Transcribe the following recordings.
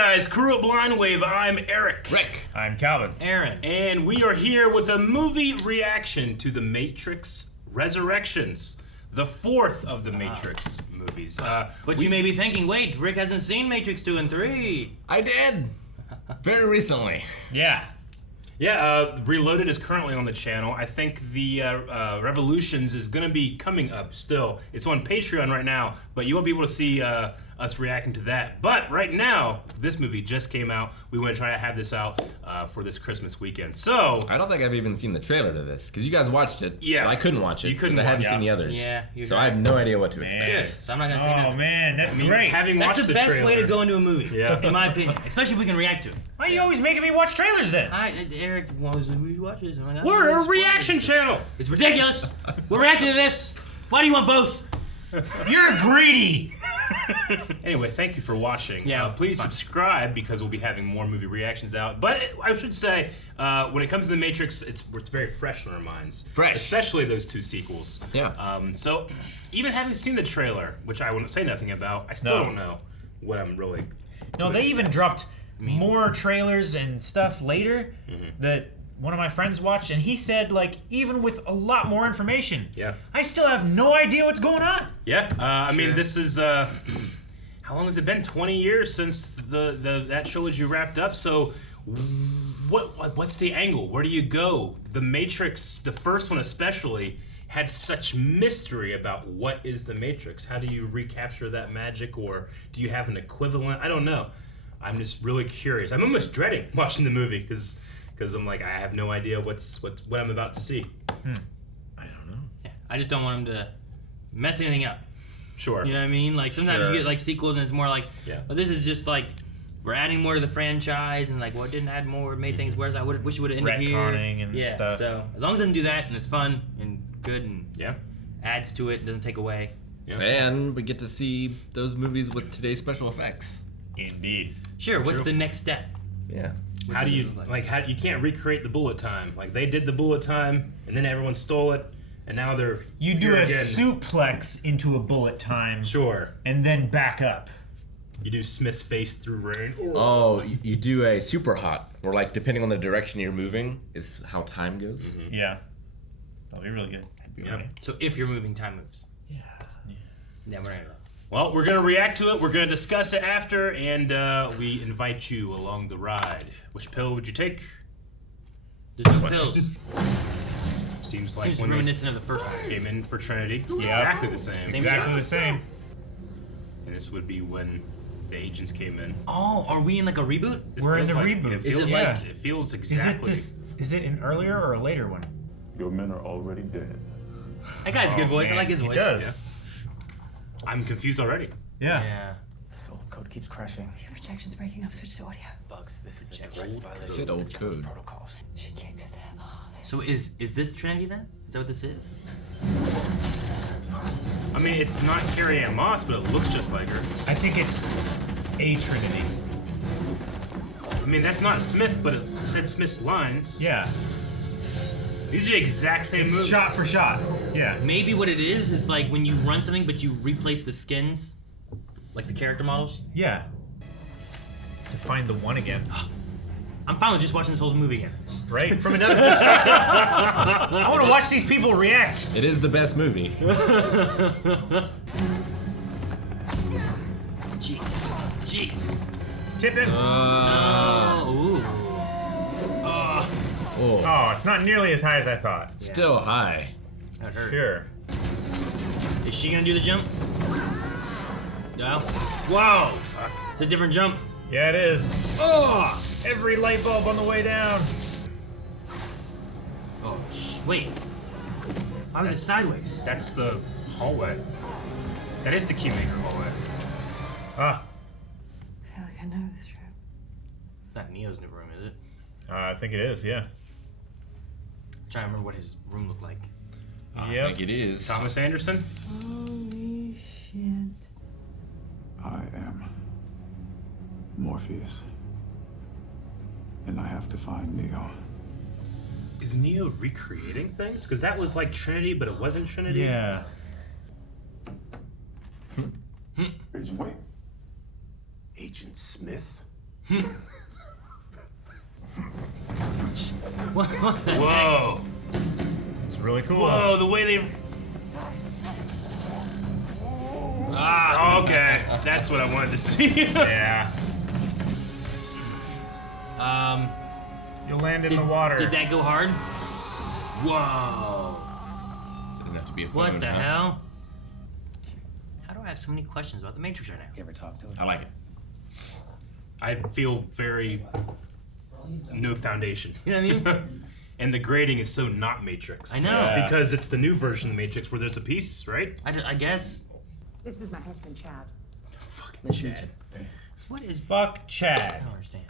guys, crew of Blind Wave, I'm Eric. Rick. I'm Calvin. Aaron. And we are here with a movie reaction to The Matrix Resurrections, the fourth of the Matrix movies. But you may be thinking, wait, Rick hasn't seen Matrix 2 and 3. I did. Very recently. Yeah. Yeah, Reloaded is currently on the channel. I think the Revolutions is going to be coming up still. It's on Patreon right now, but you won't be able to see us reacting to that. But right now, this movie just came out. We want to try to have this out for this Christmas weekend. So I don't think I've even seen the trailer to this, because you guys watched it. Yeah. Well, I couldn't watch it. You couldn't because I hadn't watch seen it. the others. Yeah, you're so right. I have no idea what to expect. Good. So I'm not going to say nothing. Oh man, that's great. Having That's watched the best trailer, way to go into a movie, Yeah. in my opinion. Especially if we can react to it. Why are you always making me watch trailers then? Eric always like, we should watch this. I'm like, We're a "Spoilers." reaction channel. It's ridiculous. We're reacting to this. Why do you want both? You're greedy. Anyway, thank you for watching. Yeah, please it's fine. subscribe because we'll be having more movie reactions out. But I should say, when it comes to The Matrix, it's very fresh in our minds. Fresh. Especially those two sequels. Yeah. So, even having seen the trailer, which I won't say nothing about, I still No. don't know what I'm really No, to they even expect. dropped more trailers and stuff later that one of my friends watched, and he said, like, even with a lot more information, Yeah. I still have no idea what's going on. Yeah, I mean, this is, how long has it been? 20 years since that trilogy wrapped up, so what's the angle? Where do you go? The Matrix, the first one especially, had such mystery about what is the Matrix. How do you recapture that magic, or do you have an equivalent? I don't know. I'm just really curious. I'm almost dreading watching the movie, because I'm like, I have no idea what I'm about to see. I don't know. Yeah, I just don't want him to mess anything up. Sure. You know what I mean? Like, sometimes Sure. you get, like, sequels and it's more like, Yeah. well, this is just, like, we're adding more to the franchise and, like, well, it didn't add more, it made things worse. I wish it would have ended here. Retconning and yeah, stuff. so as long as it doesn't do that and it's fun and good and Yeah. adds to it, doesn't take away. Yeah. And we get to see those movies with today's special effects. Indeed. Sure, what's True. the next step? Yeah. How do you you can't recreate the bullet time? Like, they did the bullet time, and then everyone stole it, and now they're You do here a again. suplex into a bullet time, Sure. and then back up. You do Smith's face through rain. Oh, you do a super hot, where, like, depending on the direction you're moving is how time goes. Yeah. That'll be really good. Yeah. So if you're moving, time moves. Yeah. Yeah, we're not gonna. Well, we're gonna react to it. We're gonna discuss it after, and we invite you along the ride. Which pill would you take? There's two pills. Seems like Seems when they reminiscent of the first one. came in for Trinity, it's Yeah. exactly the same. Same Exactly the same. And this would be when the agents came in. Oh, are we in like a reboot? This We're in feels the like- reboot. It feels it like like- it feels Is it exactly. this? Is it an earlier or a later one? Your men are already dead. That guy's a good voice. Man, I like his he voice. does. I'm confused already. Yeah. Yeah. This old code keeps crashing. Your projection's breaking up. Switch to audio. Bugs, this is a Old direct code. violation I said old of code. protocols. She kicks their ass. So is this Trinity then? Is that what this is? I mean, it's not Carrie Ann Moss, but it looks just like her. I think it's a Trinity. I mean, that's not Smith, but it said Smith's lines. Yeah. These are the exact same It's moves. shot for shot. Yeah. Maybe what it is like when you run something, but you replace the skins, like the character models. Yeah. It's to find the one again. I'm fine with just watching this whole movie again. Right? From another perspective. I want to watch these people react. It is the best movie. Jeez. Tip him. Oh. Oh, Oh, it's not nearly as high as I thought. still high. That hurt. Sure. Is she gonna do the jump? No. Whoa. It's a different jump. Yeah, it is. Oh. Every light bulb on the way down. Oh. Wait. Why was it sideways? That's the hallway. That is the Keymaker hallway. Ah, I feel like I know this room. Not Neo's new room, is it? I think it is, yeah. I'm trying to remember what his room looked like. I Yep. think it is. Thomas Anderson? Holy shit. I am Morpheus. And I have to find Neo. Is Neo recreating things? Because that was like Trinity, but it wasn't Trinity. Yeah. Agent, wait. Agent Smith? Whoa. It's really cool. Whoa, the way they... Ah, okay. That's what I wanted to see. Yeah. You'll land in the water. Did that go hard? Whoa. Doesn't have to be a What phone, the huh? hell? How do I have so many questions about the Matrix right now? You ever talk to him? I like it. I feel very... no foundation. You know what I mean? And the grading is so not Matrix. I know. Yeah. Because it's the new version of the Matrix where there's a piece, right? I guess. This is my husband, Chad. Fucking Chad. What is... Fuck I Chad. don't understand.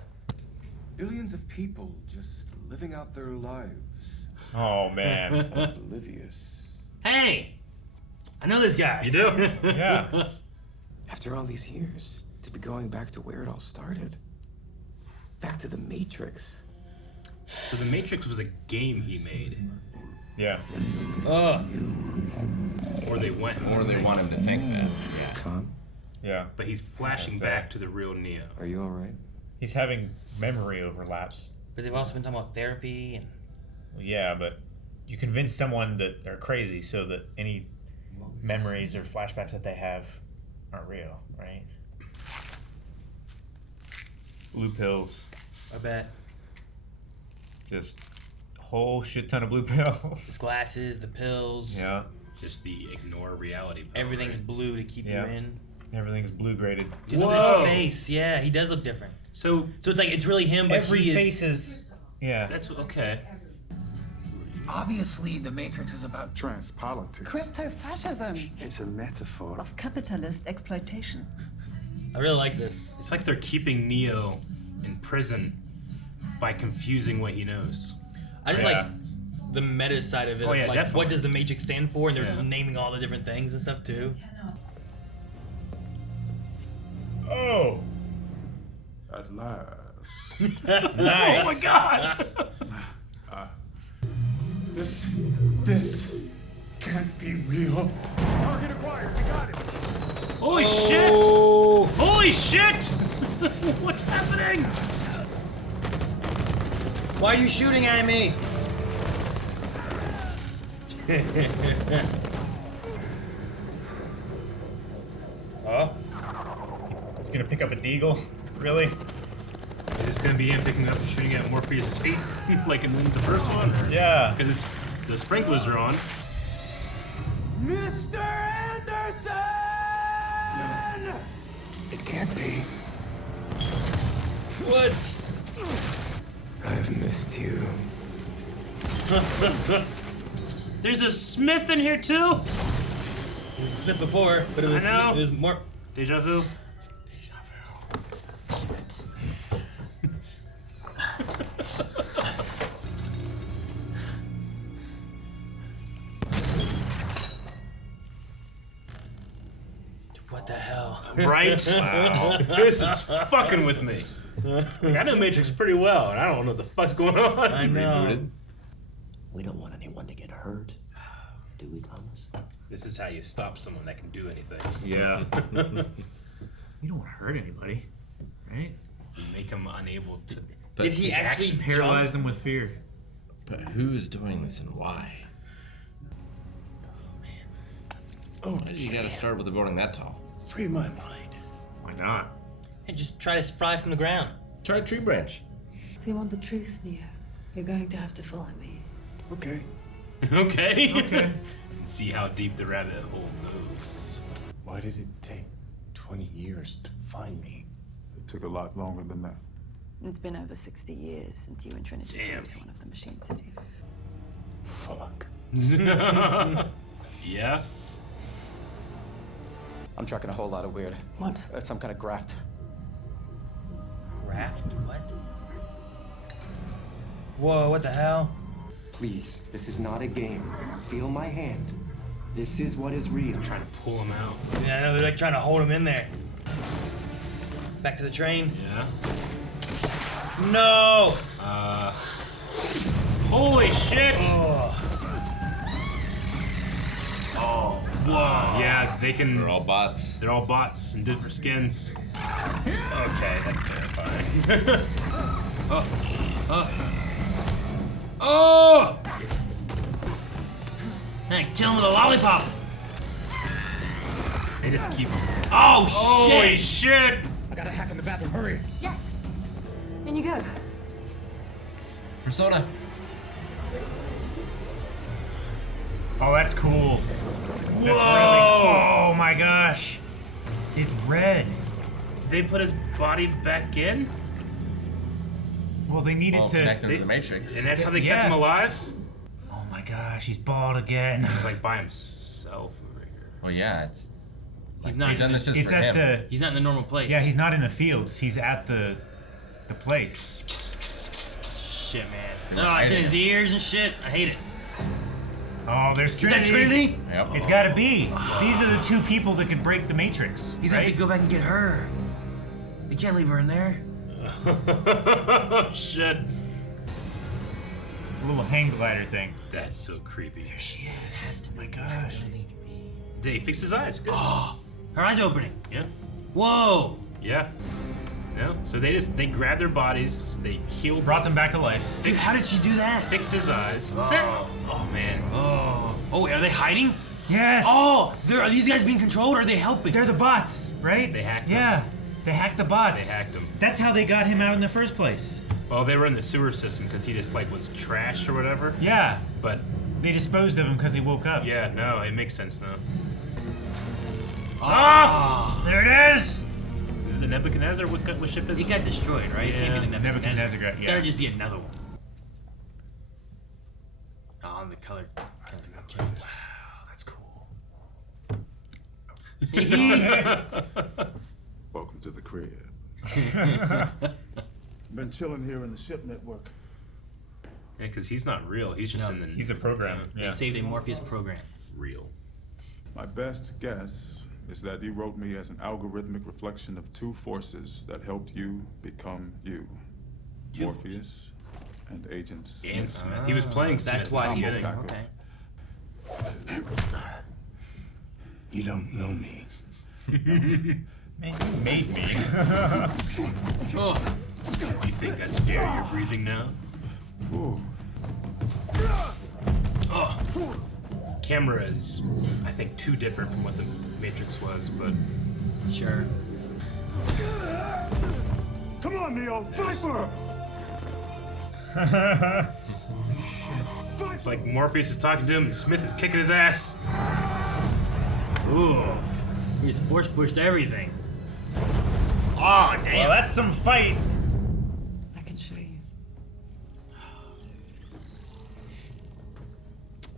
Billions of people just living out their lives, Oh man. oblivious. Hey! I know this guy. You do? Yeah. After all these years, to be going back to where it all started. Back to the Matrix. So the Matrix was a game he made. Yeah. Or they went... Or they want him to think that. Yeah. Tom, Yeah. But he's flashing Yes, back to the real Neo. are you alright? He's having memory overlaps. But they've also been talking about therapy and... Well, yeah, but you convince someone that they're crazy so that any memories or flashbacks that they have aren't real, right? Blue pills. I bet. Just a whole shit ton of blue pills. Glasses, the pills. Yeah. Just the ignore reality. part, Everything's right? blue to keep Yeah. you in. Everything's blue graded. Dude, look at his face. Yeah, he does look different. So So it's like, it's really him, but Every he face is. Yeah. that's okay. Obviously, the Matrix is about Transpolitics. Crypto-fascism It's a metaphor. of capitalist exploitation. I really like this. It's like they're keeping Neo in prison by confusing what he knows. I just Yeah. like the meta side of it. Oh, of yeah, like, definitely. what does the Matrix stand for? And they're Yeah. naming all the different things and stuff too. Oh! At last. Nice. Oh my god! this can't be real. Holy shit! Holy shit! What's happening? Why are you shooting at me? Oh? He's gonna pick up a deagle? Really? Is this gonna be him picking up and shooting at Morpheus' feet? Like in the first one? Yeah. Because the sprinklers are on. Mr. Anderson! It can't be. What? I've missed you. There's a Smith in here too? It was Smith before, but it was, I know. it was more... Deja vu. What the hell? Right? Wow. This is fucking with me. Like, I know Matrix pretty well, and I don't know what the fuck's going on. I know. We don't want anyone to get hurt. Do we, Thomas? This is how you stop someone that can do anything. Yeah. You don't want to hurt anybody, right? You make them unable to. But, Did he actually Paralyze jump? them with fear. but who is doing this and why? Why do you gotta start with a building that tall? Free my mind. Why not? And just try to fly from the ground. Try a tree branch. If you want the truth, Neo, you're going to have to follow me. Okay. Okay. Okay. See how deep the rabbit hole goes. Why did it take 20 years to find me? It took a lot longer than that. It's been over 60 years since you and Trinity Damn. flew to one of the machine cities. Fuck. Yeah. I'm tracking a whole lot of weird. What? Some kind of graft. Raft? What? Whoa, what the hell? Please, this is not a game. Feel my hand. This is what is real. Trying to pull him out. Yeah, I know, they're like trying to hold him in there. Back to the train. Yeah. No! Holy shit! Oh. Whoa. Yeah, they can. They're all bots. They're all bots in different skins. Okay, that's terrifying. Oh! Hey, kill him with a lollipop. They just keep. Oh Holy shit! shit! I gotta hack in the bathroom. Hurry. Yes. In you go. Persona. Oh, that's cool. That's really. Oh my gosh. It's red. They put his body back in, Well, they needed to. Connect him to the Matrix. and that's how they kept Yeah. him alive. Oh my gosh, he's bald again. He's like by himself over here. Well, yeah, it's. He's not. They've done this just It's for at him. the. He's not in the normal place. Yeah, he's not in the fields. He's at the place. Shit, man. Oh, it's in his ears and shit. I hate it. Oh, there's Is Trinity. that Trinity? Yep. It's got to be. These are the two people that could break the Matrix. He's right? gonna have to go back and get her. You can't leave her in there. Shit. A little hang glider thing. That's so creepy. There she is. Oh my gosh. They fixed his eyes. Good. Her eyes opening. Yeah. Whoa. Yeah. No. So they grabbed their bodies. They healed. Brought them back to life. Dude, how did she do that? Fixed his eyes. Oh man. Oh. Oh, are they hiding? Yes. Oh, are these guys being controlled or are they helping? They're the bots, right? They hacked them. Yeah. They hacked the bots. They hacked him. That's how they got him out in the first place. Well, they were in the sewer system because he just like was trash or whatever. Yeah. But They disposed of him because he woke up. yeah, no, it makes sense now. Ah! There it is! Is it the Nebuchadnezzar? What ship is He it? got destroyed, right? Yeah. Can't be the Nebuchadnezzar got- It's yeah. gotta just be another one. Oh, the color. Change. That's cool. Welcome to the crib. Been chilling here in the ship network. Yeah, because he's not real. He's just in the. He's a program. They saved a Morpheus program. Real. My best guess is that you wrote me as an algorithmic reflection of two forces that helped you become you. Morpheus and Agent Smith. And Smith. He was playing Smith. That's why he. Getting. Okay. You don't know me. Man, you made me. Oh. You think that's air you're breathing now? Ooh. Oh. Camera is, I think, too different from what the Matrix was, but Sure. Come on, Neo! Viper! it's like Morpheus is talking to him and Smith is kicking his ass. Ooh. He's force pushed everything. Oh, damn. Well, that's some fight. I can show you.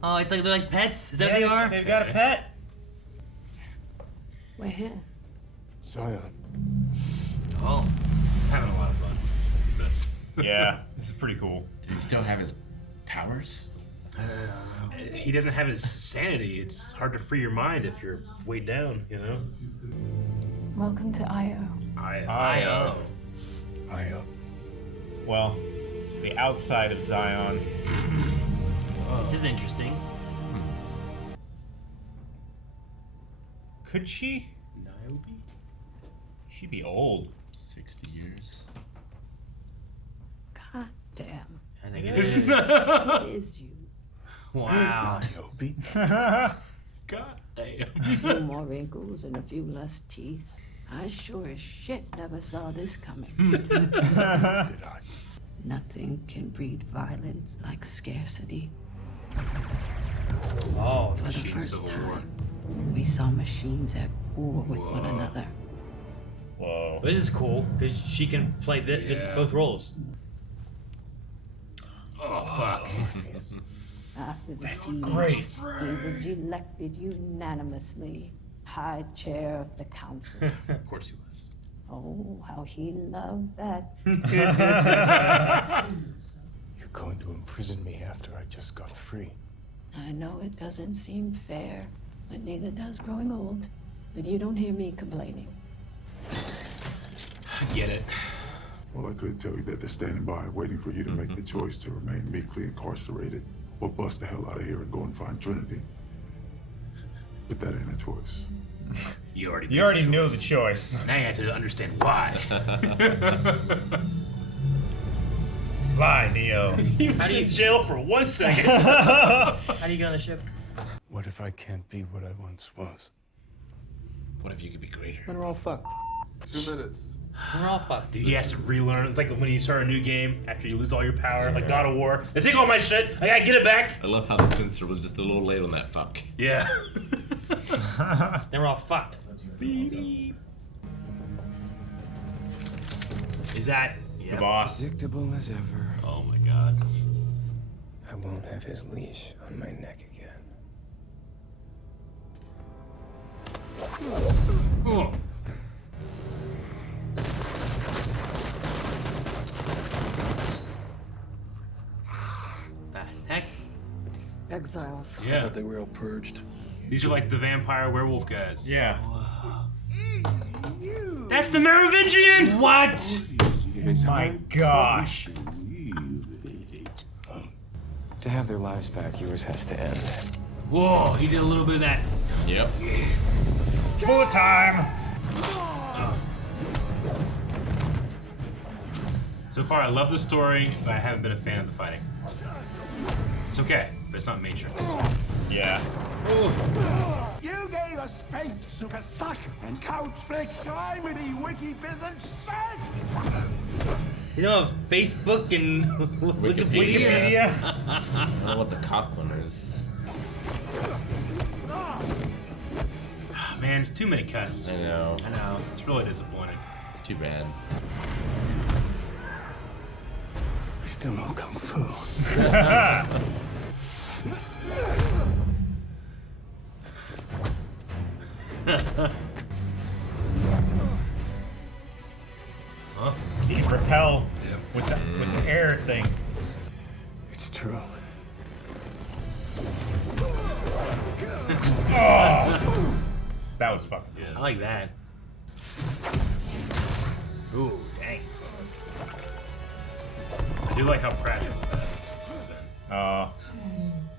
Oh, I think they're like pets. Is that Yeah, what they are? They've got a pet. We're here. Zion. Oh. Having a lot of fun with this. Yeah, this is pretty cool. Does he still have his powers? He doesn't have his sanity. It's hard to free your mind if you're way down, you know? Welcome to IO. I Well, the outside of Zion. This is interesting. Could she? Niobe? She'd be old. 60 years. God damn. I think It it is. is. It is you. Wow. God damn. A few more wrinkles and a few less teeth. I sure as shit never saw this coming. Did I? Nothing can breed violence like scarcity. Oh, For the Machine first Civil time, War. we saw machines at war with one Whoa. another. Whoa. this is cool because she can play this Yeah. both roles. Oh, fuck. After the That's siege, great. he was elected unanimously High Chair of the Council. Of course he was. Oh, how he loved that. You're going to imprison me after I just got free. I know it doesn't seem fair, but neither does growing old. But you don't hear me complaining. I get it. Well, I could tell you that they're standing by, waiting for you to make the choice to remain meekly incarcerated or bust the hell out of here and go and find Trinity. But that ain't a choice. You already You already know the choice. Now you have to understand why. Goodbye, Neo. He was in jail for 1 second. How do you get on the ship? What if I can't be what I once was? What if you could be greater? Then we're all fucked. 2 minutes. We're all fucked. Dude, he has to relearn. It's like when you start a new game after you lose all your power, like God of War. They take all my shit. I gotta get it back. I love how the censor was just a little late on that fuck. Yeah. Then we're all fucked. Is that The boss. Predictable as ever. Oh my God. I won't have his leash on my neck again. Oh. the heck? Exiles. Yeah. They were all purged. These are like the vampire werewolf guys. Yeah. That's the Merovingian! What? My gosh. To have their lives back, yours has to end. Whoa, he did a little bit of that. Yep. Yes. Bullet time. So far, I love the story, but I haven't been a fan of the fighting. It's okay, but it's not Matrix. Yeah. You gave us space to suck and couch flick slimy wiki business shit! You know, Facebook and Wikipedia. I don't know what the cock one is. Man, too many cuts. I know. I know. It's really disappointing. It's too bad. I still know Kung Fu. Huh? He can repel with the air thing. It's true. Oh! That was fucking good. I like that. Ooh, dang. I do like how practical that has been.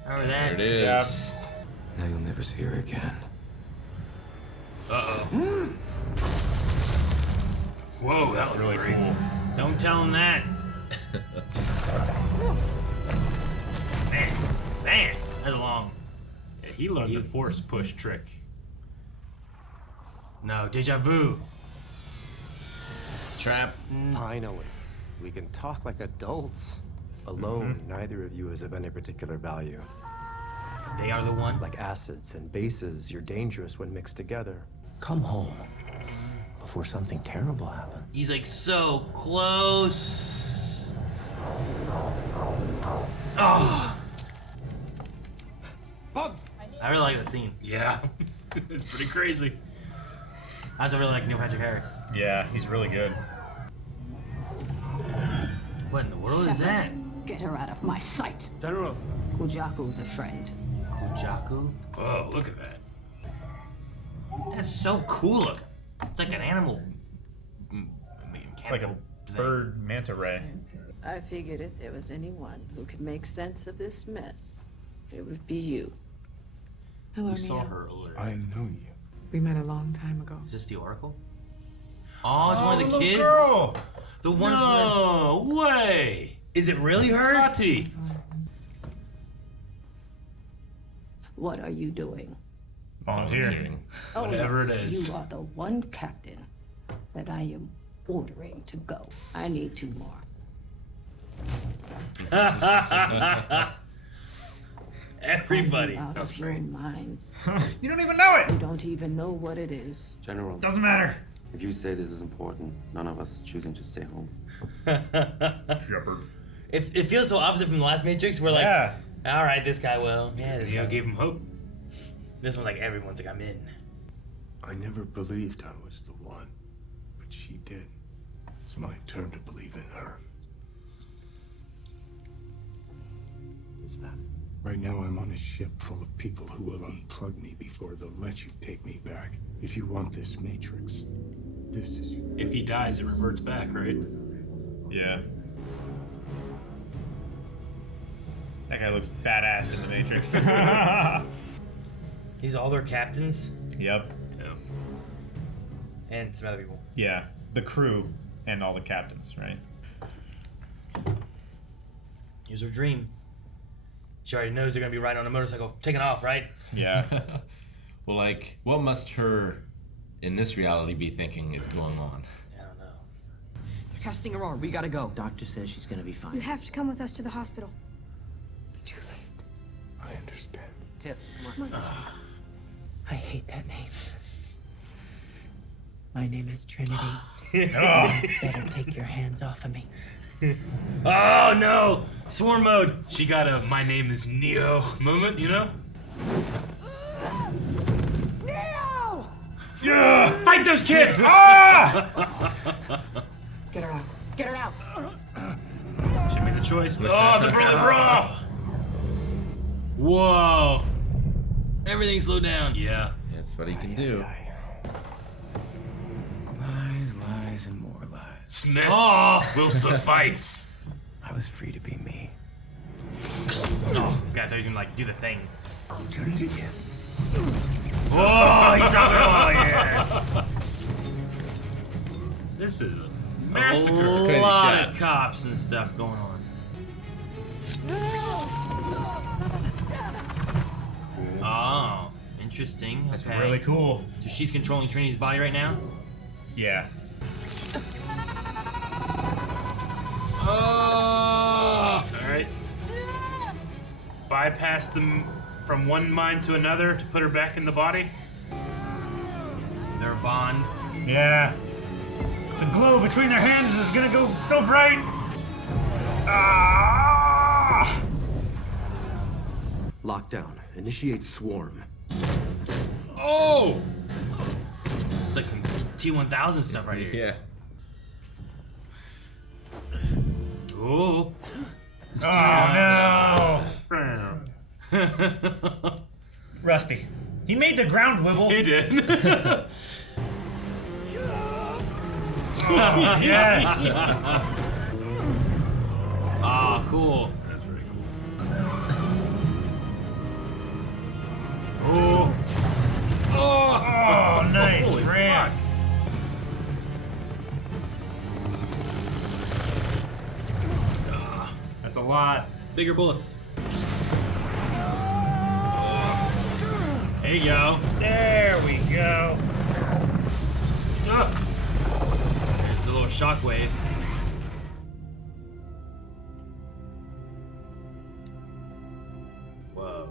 Remember There that? it is. Now you'll never see her again. Uh-oh. Whoa, that was Really cool. Don't tell him that. Man, that's long. Yeah, he learned the force push trick. No, deja vu. Trap. Finally, we can talk like adults. Alone, neither of you is of any particular value. They are the one. Like acids and bases, you're dangerous when mixed together. Come home before something terrible happens. He's like so close. Oh. I really like that scene. Yeah. It's pretty crazy. I also really like Neil Patrick Harris. Yeah, he's really good. What in the world is that? Get her out of my sight. General. Kujaku's a friend. Kujaku? Oh, look at that. That's so cool looking. It's like an animal. It's like a bird manta ray. I figured if there was anyone who could make sense of this mess, it would be you. Hello, We saw her earlier. I know you. We met a long time ago. Is this the Oracle? Oh, it's one of the little kids. Girl. The one No from way! the... Is it really her? Sati! What are you doing? Volunteering. Oh, Whatever it is. You are the one captain that I am ordering to go. I need 2 more. Everybody. Out That's of your great. minds. You don't even know You it. don't even know what it is. General, Doesn't matter. if you say this is important, none of us is choosing to stay home. Shepherd. It feels so opposite from the last Matrix. We're like, Yeah. all right, this guy will. Yeah, this Neo guy. gave him hope. This one, like everyone's like, I'm in. I never believed I was the one, but she did. It's my turn to believe in her. Who's that? Right now, I'm on a ship full of people who will unplug me before they'll let you take me back. If you want this Matrix, this is your... If he dies, it reverts back, right? Yeah. That guy looks badass in the Matrix. He's all their captains Yep. Yeah. and some other people. Yeah. The crew and all the captains, right? Here's her dream. She already knows they're gonna be riding on a motorcycle, taking off, right? Yeah. Well, like, what must her, in this reality, be thinking is going on? I don't know. They're casting Aurora. We gotta go. Doctor says she's gonna be fine. You have to come with us to the hospital. It's too late. I understand. Tip, come on. I hate that name. My name is Trinity. Better take your hands off of me. Oh no! Swarm mode! She got a "my name is Neo" moment, you know? Neo! Yeah! Fight those kids! Get her out. Get her out. She made the choice. Oh, the brother bra! Whoa! Everything slowed down. Yeah. That's what he can do. Lies, lies, and more lies. Smith Oh! will suffice. I was free to be me. Oh, God, they're gonna like do the thing. Trinity. Oh, he's out there. Oh, yes. This is a A massacre. crazy lot shot. of cops and stuff going on. Oh, interesting. That's Okay. really cool. So she's controlling Trinity's body right now? Yeah. Oh! Alright. Bypass them from one mind to another to put her back in the body. Their bond. Yeah. The glow between their hands is gonna go so bright. Ah! Lockdown. Initiate swarm. Oh! It's like some T-1000 stuff right here. Yeah. Ooh. Oh no! Rusty. He made the ground wibble. He did. Oh, yes! Ah, cool. That's pretty cool. Oh! Oh, nice Holy ramp. fuck. That's a lot. Bigger bullets. There you go. There we go. There's the little shockwave. Whoa.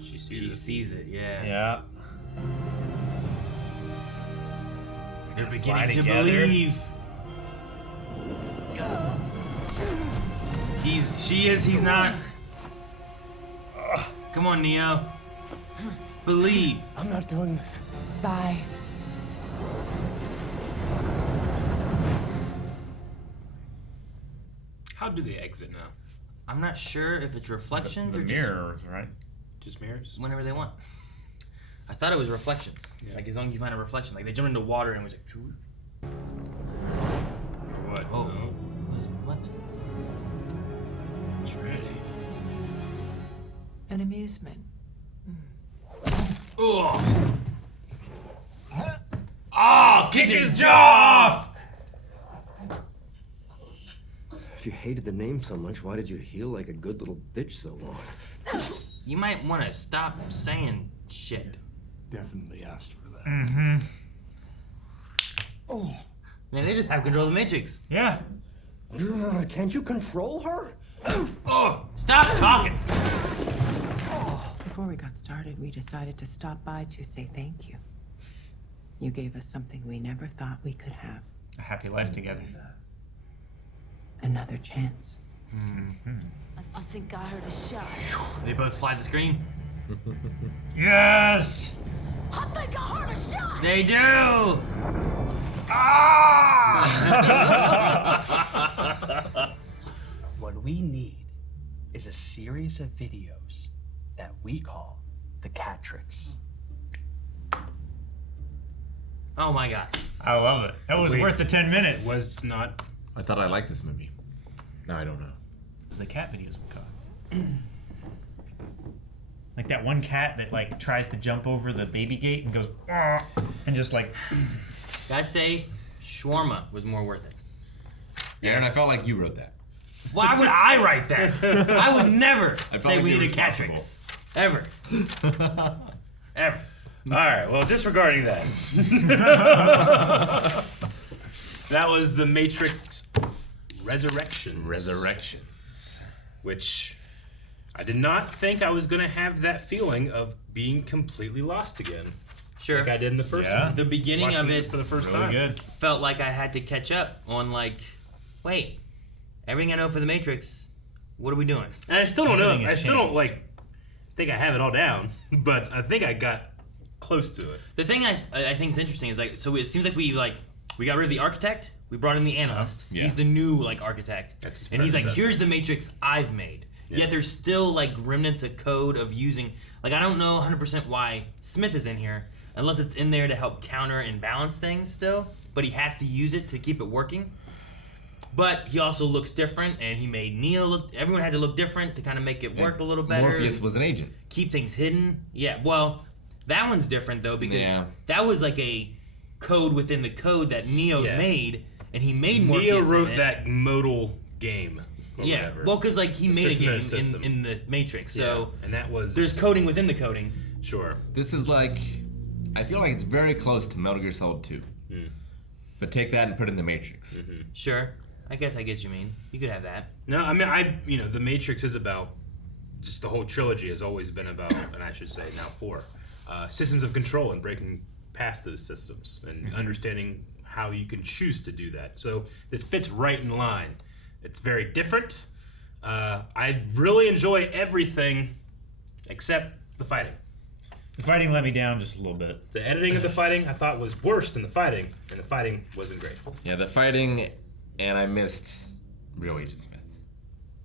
She She sees it, yeah. Yeah. They're Fly beginning to together. believe. He's not. Come on, Neo. Believe. I'm not doing this. Bye. How do they exit now? I'm not sure if it's reflections The or mirrors, right? Just mirrors? just whenever they want. I thought it was reflections. Yeah. Like as long as you find a reflection. Like they jumped into water and it was like. What? Oh. No. What? Trinity. An amusement. Oh! Oh! Kick his jaw off! If you hated the name so much, why did you heal like a good little bitch so long? You might want to stop saying shit. Definitely asked for that. Mm-hmm. Oh. Man, they just have control of the Matrix. Yeah. Can't you control her? Oh! Stop talking! Before we got started, we decided to stop by to say thank you. You gave us something we never thought we could have. A happy life together. Another chance. I think I heard a shot. They both fly the screen. Yes! I think I heard a shot! They do! What we need is a series of videos that we call the cat tricks. Oh my god. I love it. That was worth the 10 minutes. Was not. I thought I liked this movie. Now I don't know. It's the cat videos we cause. Like that one cat that like tries to jump over the baby gate and goes "Argh," and just like Gotta say, shawarma was more worth it. Aaron, I felt like you wrote that. Why would I write that? I would never I felt say like we you're need a Catrix. Ever. Ever. All right. Well, disregarding that, that was the Matrix Resurrections, which I did not think I was gonna have that feeling of being completely lost again. Sure. Like I did in the first one. The beginning of it for the first really time. good. Felt like I had to catch up on wait, everything I know for the Matrix, what are we doing? And I still don't know. Everything I has still don't changed. think I have it all down, but I think I got close to it. The thing I think is interesting is so it seems like we got rid of the architect, we brought in the analyst. Yeah. He's the new architect, That's his and he's like, predecessor. here's the Matrix I've made. Yeah. Yet there's still remnants of code of using I don't know 100% why Smith is in here unless it's in there to help counter and balance things still, but he has to use it to keep it working. But he also looks different, and he made Neo look. Everyone had to look different to kind of make it work a little better. Morpheus was an agent. Keep things hidden. Yeah, well, that one's different though because that was a code within the code that Neo made, and he made Morpheus. Neo wrote in it. that modal game. Or Yeah, whatever. well, because he made a game system. in the Matrix, so and that was there's coding within the coding. Sure. This is I feel like it's very close to Metal Gear Solid 2. But take that and put it in the Matrix. Sure, I guess I get what you mean. You could have that. No, I mean, the Matrix is about, just the whole trilogy has always been about, and I should say now 4, systems of control and breaking past those systems and understanding how you can choose to do that. So this fits right in line. It's very different. I really enjoy everything except the fighting. The fighting let me down just a little bit. The editing of the fighting I thought was worse than the fighting, and the fighting wasn't great. Yeah, the fighting, and I missed Real Agent Smith.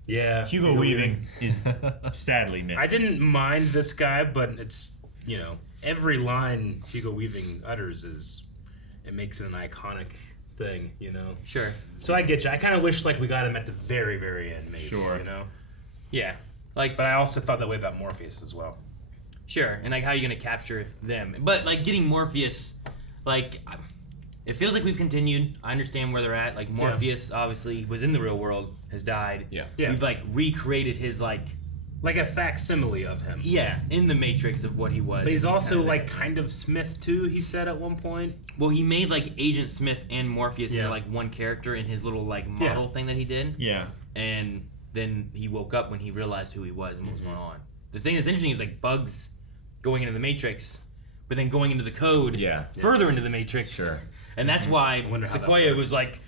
Yeah. Hugo Weaving is sadly missed. I didn't mind this guy, but it's, every line Hugo Weaving utters it makes it an iconic thing, Sure. So I get you. I kind of wish we got him at the very, very end, maybe. Sure. Yeah. But I also thought that way about Morpheus as well. Sure, and how are you gonna capture them? But getting Morpheus, it feels like we've continued. I understand where they're at. Morpheus obviously was in the real world, has died. Yeah. Yeah. We've recreated his like a facsimile of him. Yeah, in the Matrix of what he was. But he's also kind of Smith too. He said at one point. Well, he made Agent Smith and Morpheus into one character in his little model thing that he did. Yeah. And then he woke up when he realized who he was and what was going on. The thing that's interesting is Bugs going into the Matrix, but then going into the code further into the Matrix. Sure. And that's why Sequoia was like,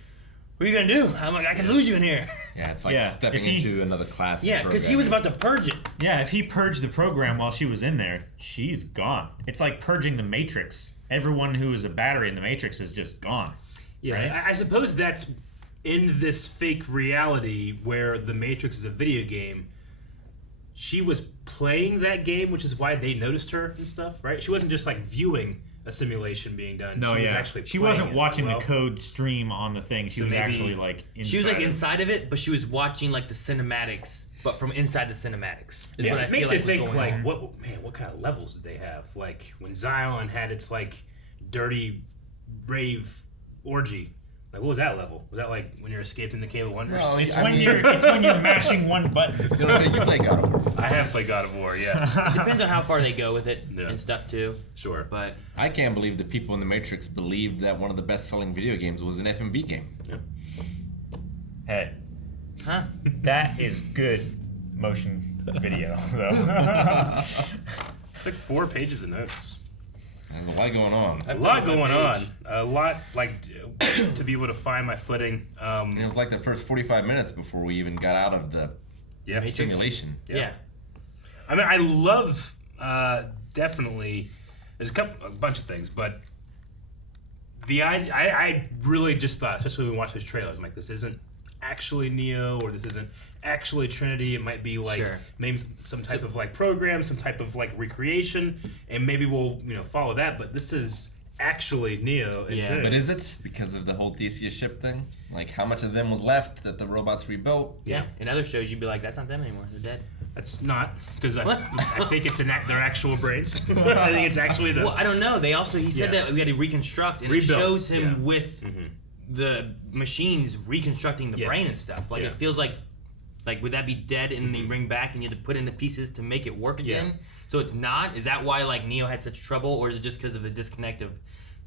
what are you going to do? I'm like, I can lose you in here. Yeah, it's stepping into another class. Yeah, because he was about to purge it. Yeah, if he purged the program while she was in there, she's gone. It's like purging the Matrix. Everyone who is a battery in the Matrix is just gone. Yeah, right? I suppose that's in this fake reality where the Matrix is a video game. She was playing that game, which is why they noticed her and stuff, right? She wasn't just viewing a simulation being done. No, she was actually she playing wasn't it watching as well. the code stream on the thing. She was maybe actually inside. She was inside of it, but she was watching the cinematics, but from inside the cinematics. Is what I It makes feel you think was going on. what kind of levels did they have? When Zion had its dirty rave orgy. What was that level? Was that when you're escaping the Cave of Wonders? No, it's when you're mashing one button. You play God of War. I have played God of War, yes. It depends on how far they go with it and stuff too. Sure. But I can't believe the people in the Matrix believed that one of the best-selling video games was an FMV game. Yeah. Hey. Huh? That is good motion video, though. It's 4 pages of notes. There's a lot going on. A lot going on. A lot, to be able to find my footing. It was the first 45 minutes before we even got out of the simulation. Yeah. I mean, I love, definitely, there's a bunch of things, but I really just thought, especially when we watched those trailers, I'm this isn't actually Neo, or this isn't actually Trinity. It might be maybe some type of program, some type of recreation, and maybe we'll follow that. But this is actually Neo and Trinity. But is it because of the whole Theseus ship thing? How much of them was left that the robots rebuilt? Yeah. In other shows, you'd be like, that's not them anymore. They're dead. That's not, because I think it's their actual brains. I think it's actually them. Well, I don't know. He said that we had to reconstruct, and Rebuild. it shows him with the machines reconstructing the brain and stuff. It feels like Like, would that be dead and they bring back and you have to put into pieces to make it work again? So it's not? Is that why, like, Neo had such trouble? Or is it just because of the disconnect of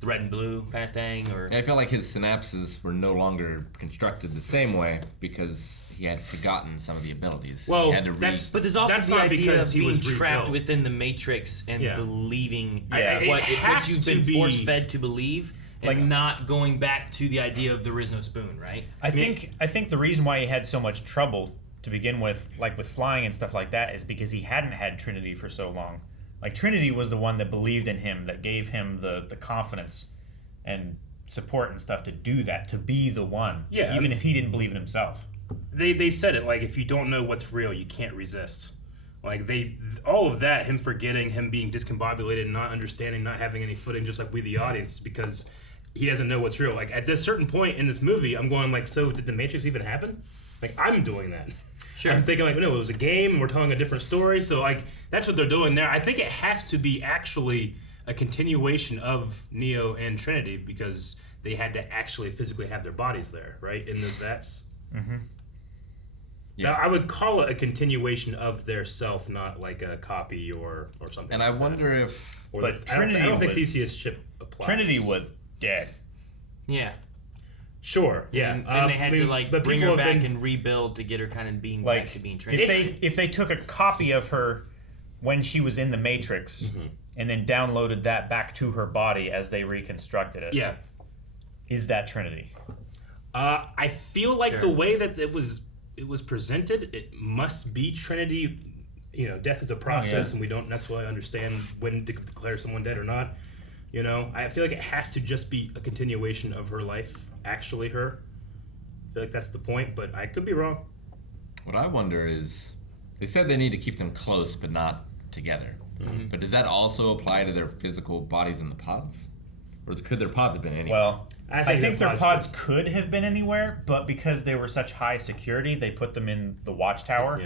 the red and blue kind of thing? Or I felt like his synapses were no longer constructed the same way because he had forgotten some of the abilities. Well, he had to but there's also that's the not idea because of he being was trapped rebuilt. within the Matrix and believing It what has you've to been be- force-fed to believe. And Like- not going back to the idea of there is no spoon, right? I think the reason why he had so much trouble to begin with, like with flying and stuff like that, is because he hadn't had Trinity for so long. Like Trinity was the one that believed in him, that gave him the confidence and support and stuff to do that, to be the one. Yeah. Even if he didn't believe in himself. They said it, like, if you don't know what's real, you can't resist. Like, all of that, him forgetting, him being discombobulated, not understanding, not having any footing, just like we the audience, because he doesn't know what's real. Like, at this certain point in this movie, I'm going like, so did the Matrix even happen? Like, I'm doing that. Sure. I'm thinking like, no, it was a game, and we're telling a different story. So like, that's what they're doing there. I think it has to be actually a continuation of Neo and Trinity because they had to actually physically have their bodies there, right, in those vats. Mm-hmm. So I would call it a continuation of their self, not like a copy or something. And I wonder if... Or But I don't think was- Theseus chip applies. Trinity was dead. Yeah. Sure, yeah. And then they had to like but bring people her have back been- and rebuild to get her kind of being Like back to being Trinity. if they took a copy of her when she was in the Matrix and then downloaded that back to her body as they reconstructed it. Yeah. Is that Trinity? I feel like the way that it was presented, it must be Trinity. You know, death is a process, and we don't necessarily understand when to declare someone dead or not. You know, I feel like it has to just be a continuation of her life, actually her. I feel like that's the point, but I could be wrong. What I wonder is, they said they need to keep them close but not together. Mm-hmm. But does that also apply to their physical bodies in the pods? Or could their pods have been anywhere? Well, I think their pods pods could have been anywhere, but because they were such high security, they put them in the watchtower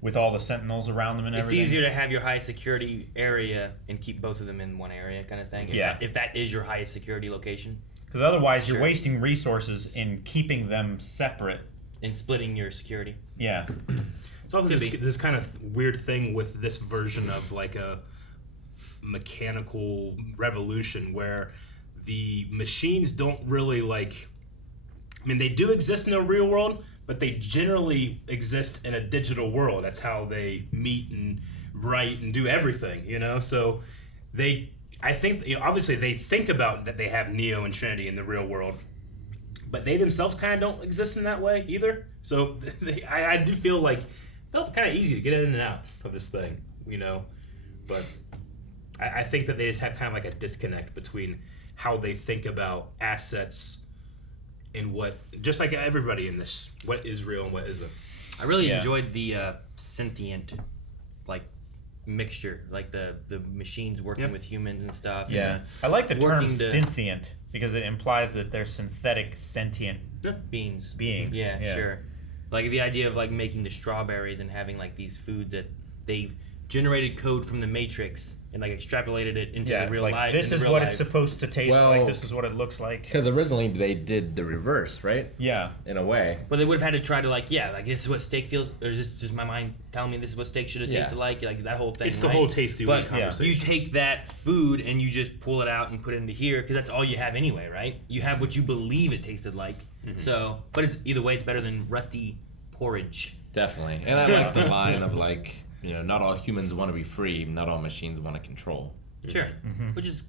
with all the sentinels around them and It's everything. easier to have your high security area and keep both of them in one area, kind of thing. If that is your highest security location. Because otherwise, you're Sure. wasting resources in keeping them separate and splitting your security. Yeah. It's also this kind of weird thing with this version of like a mechanical revolution where the machines don't really like. I mean, they do exist in the real world, but they generally exist in a digital world. That's how they meet and write and do everything, you know? So I think, you know, obviously they think about that they have Neo and Trinity in the real world, but they themselves kind of don't exist in that way either. So I do feel like it felt kind of easy to get in and out of this thing, you know? But I think that they just have kind of like a disconnect between how they think about assets and what, just like everybody in this, what is real and what isn't. I really enjoyed the sentient, like, mixture, like the machines working with humans and stuff. Yeah. And I like the term working to- synthient because it implies that they're synthetic, sentient beings. Yeah. Sure. Like the idea of like making the strawberries and having like these foods that they've generated code from the Matrix and like extrapolated it into the real like, life. this is what it's supposed to taste Well, like. This is what it looks like. Because originally they did the reverse, right? Yeah. In a way. But they would have had to try to like, like this is what steak feels, or is this just my mind telling me this is what steak should have tasted like that whole thing. It's the right? whole tasty But wheat conversation. you take that food and you just pull it out and put it into here because that's all you have anyway, right? You have what you believe it tasted like. Mm-hmm. So, but it's either way, it's better than rusty porridge. Definitely. And I like the line of like, you know, not all humans want to be free, not all machines want to control. Sure. Mm-hmm. Which is,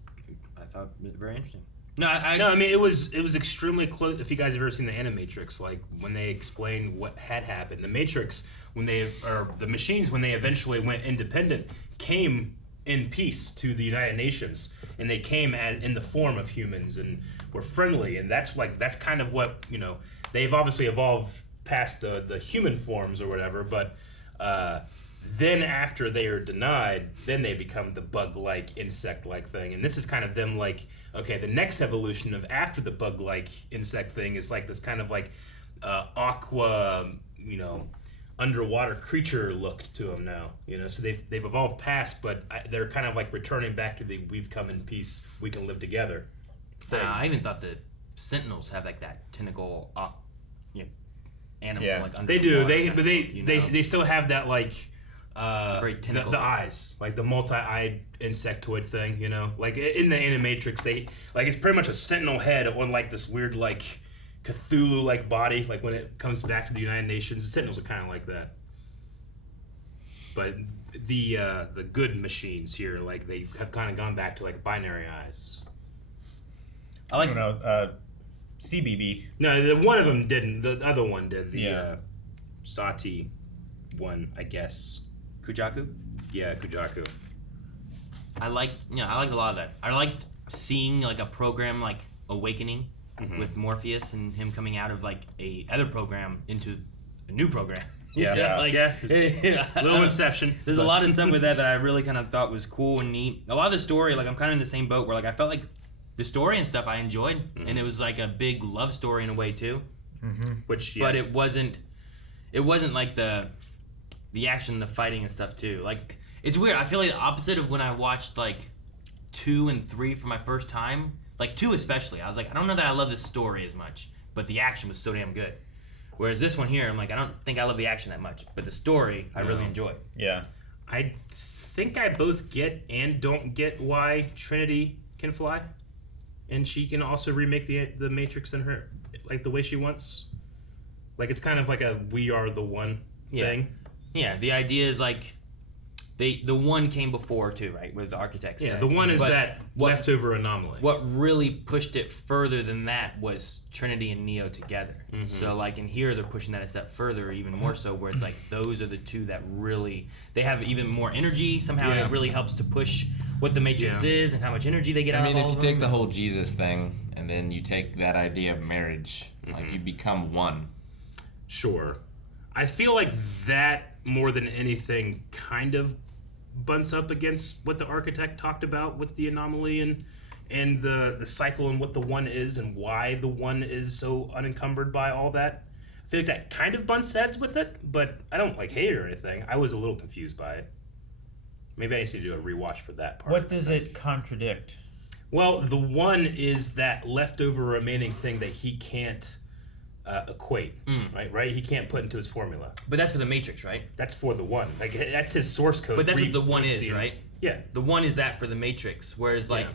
I thought, very interesting. No, I mean it was extremely close. If you guys have ever seen the Animatrix, like when they explained what had happened, the Matrix the machines when they eventually went independent came in peace to the United Nations, and they came in the form of humans and were friendly, and that's kind of what, you know, they've obviously evolved past the human forms or whatever, but. Then after they are denied, then they become the bug-like, insect-like thing. And this is kind of them like, okay, the next evolution of after the bug-like insect thing is like this kind of like aqua, you know, underwater creature look to them now. You know, so they've evolved past, but they're kind of like returning back to the we've come in peace, we can live together thing. I even thought the Sentinels have like that tentacle, animal. Yeah. Like under They the do. water They kind but of they look, you they know? they still have that like Very tentacle. the eyes, like the multi-eyed insectoid thing, you know, like in the Animatrix, they like it's pretty much a sentinel head on like this weird like Cthulhu-like body. Like when it comes back to the United Nations, the Sentinels are kind of like that. But the good machines here, like they have kind of gone back to like binary eyes. I don't know. CBB. No, the one of them didn't. The other one did. The Yeah. Sati one, I guess. Kujaku? Yeah, Kujaku. I liked a lot of that. I liked seeing like a program like Awakening with Morpheus and him coming out of like a other program into a new program. Yeah. like, Yeah. Little Inception. There's a lot of stuff with that I really kind of thought was cool and neat. A lot of the story, like I'm kind of in the same boat where like I felt like the story and stuff I enjoyed, and it was like a big love story in a way too. Which, but it wasn't like the action, the fighting and stuff too. Like it's weird. I feel like the opposite of when I watched like 2 and 3 for my first time. Like 2 especially. I was like, I don't know that I love this story as much, but the action was so damn good. Whereas this one here, I'm like, I don't think I love the action that much, but the story I really enjoy. Yeah. I think I both get and don't get why Trinity can fly, and she can also remake the Matrix in her like the way she wants. Like it's kind of like a "we are the one" thing. Yeah, the idea is like the one came before too, right? With the architects. Yeah, the one is that leftover anomaly. What really pushed it further than that was Trinity and Neo together. So like in here they're pushing that a step further, even more so, where it's like those are the two that really they have even more energy. Somehow it really helps to push what the Matrix is and how much energy they get out of all if you of take them. the whole Jesus thing and then you take that idea of marriage, like you become one. Sure. I feel like that more than anything kind of bumps up against what the architect talked about with the anomaly and the cycle and what the one is and why the one is so unencumbered by all that. I feel like that kind of bumps heads with it, but I don't like hate it or anything. I was a little confused by it. Maybe I need to do a rewatch for that part. What does it contradict? Well, the one is that leftover remaining thing that he can't equate, right? He can't put into his formula. But that's for the Matrix, right? That's for the one. Like that's his source code. But that's what the one is, the- right? Yeah. The one is that for the Matrix, whereas like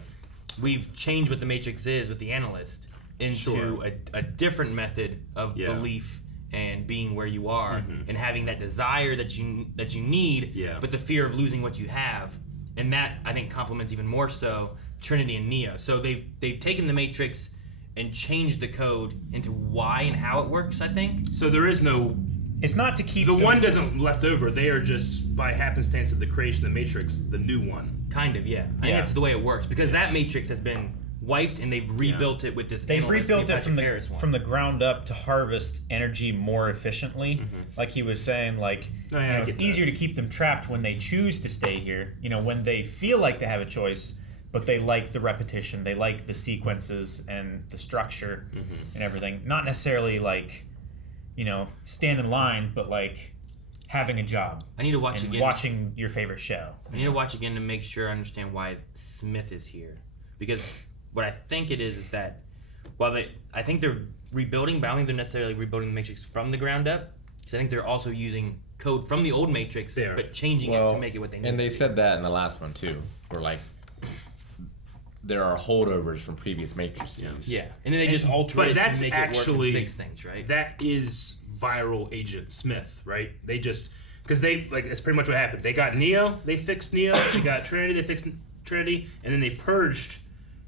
we've changed what the Matrix is with the analyst into a different method of belief and being where you are and having that desire that you need, but the fear of losing what you have, and that I think complements even more so Trinity and Neo. So they've taken the Matrix and changed the code into why and how it works, I think. So there is no... It's not to keep... The one doesn't left over. They are just, by happenstance of the creation of the Matrix, the new one. Kind of, yeah. I think that's the way it works. Because that Matrix has been wiped and they've rebuilt it with this They've analyst, rebuilt Neil it from Patrick Harris one. the ground up to harvest energy more efficiently. Like he was saying, like I it's get easier to keep them trapped when they choose to stay here. You know, when they feel like they have a choice, but they like the repetition, they like the sequences and the structure and everything. Not necessarily like, you know, stand in line, but like having a job. I need to watch and again. Watching your favorite show. I need to watch again to make sure I understand why Smith is here. Because what I think it is that I think they're rebuilding, but I don't think they're necessarily rebuilding the Matrix from the ground up. Because I think they're also using code from the old Matrix, but changing it to make it what they need. And they said that in the last one too, where like there are holdovers from previous Matrices. Yeah, and then they just alter it But that's to make actually it work and fix things, right? That is viral Agent Smith, right? They just because they like that's pretty much what happened. They got Neo, they fixed Neo. They got Trinity, they fixed Trinity, and then they purged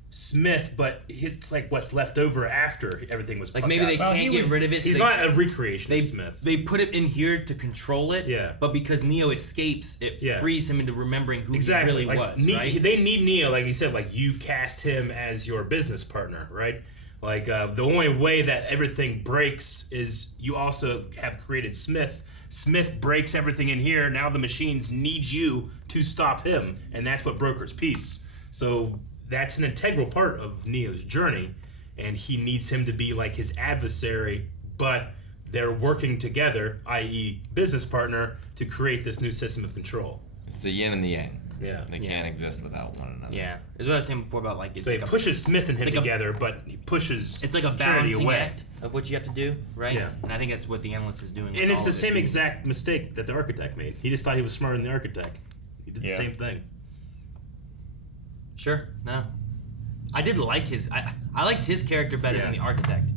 Smith. But it's like what's left over after everything was Like maybe they can't get rid of it. So He's not a recreation of Smith. They put it in here to control it. Yeah. But because Neo escapes, it frees him into remembering who he really like, was. Right. They need Neo, like you said, like you cast him as your business partner, right? Like the only way that everything breaks is you also have created Smith. Smith breaks everything in here. Now the machines need you to stop him, and that's what brokers peace. So that's an integral part of Neo's journey, and he needs him to be like his adversary, but they're working together, i.e. business partner, to create this new system of control. It's the yin and the yang. Yeah. They can't exist without one another. Yeah, is what I was saying before about like it's So he like pushes Smith and him it's like together, but he pushes it's like a Trinity balancing away. act of what you have to do, right? Yeah. And I think that's what the analyst is doing. with And it's all the of it. same exact mistake that the architect made. He just thought he was smarter than the architect. He did the Yeah. same thing. Sure, no. I did like his. I liked his character better than the architect.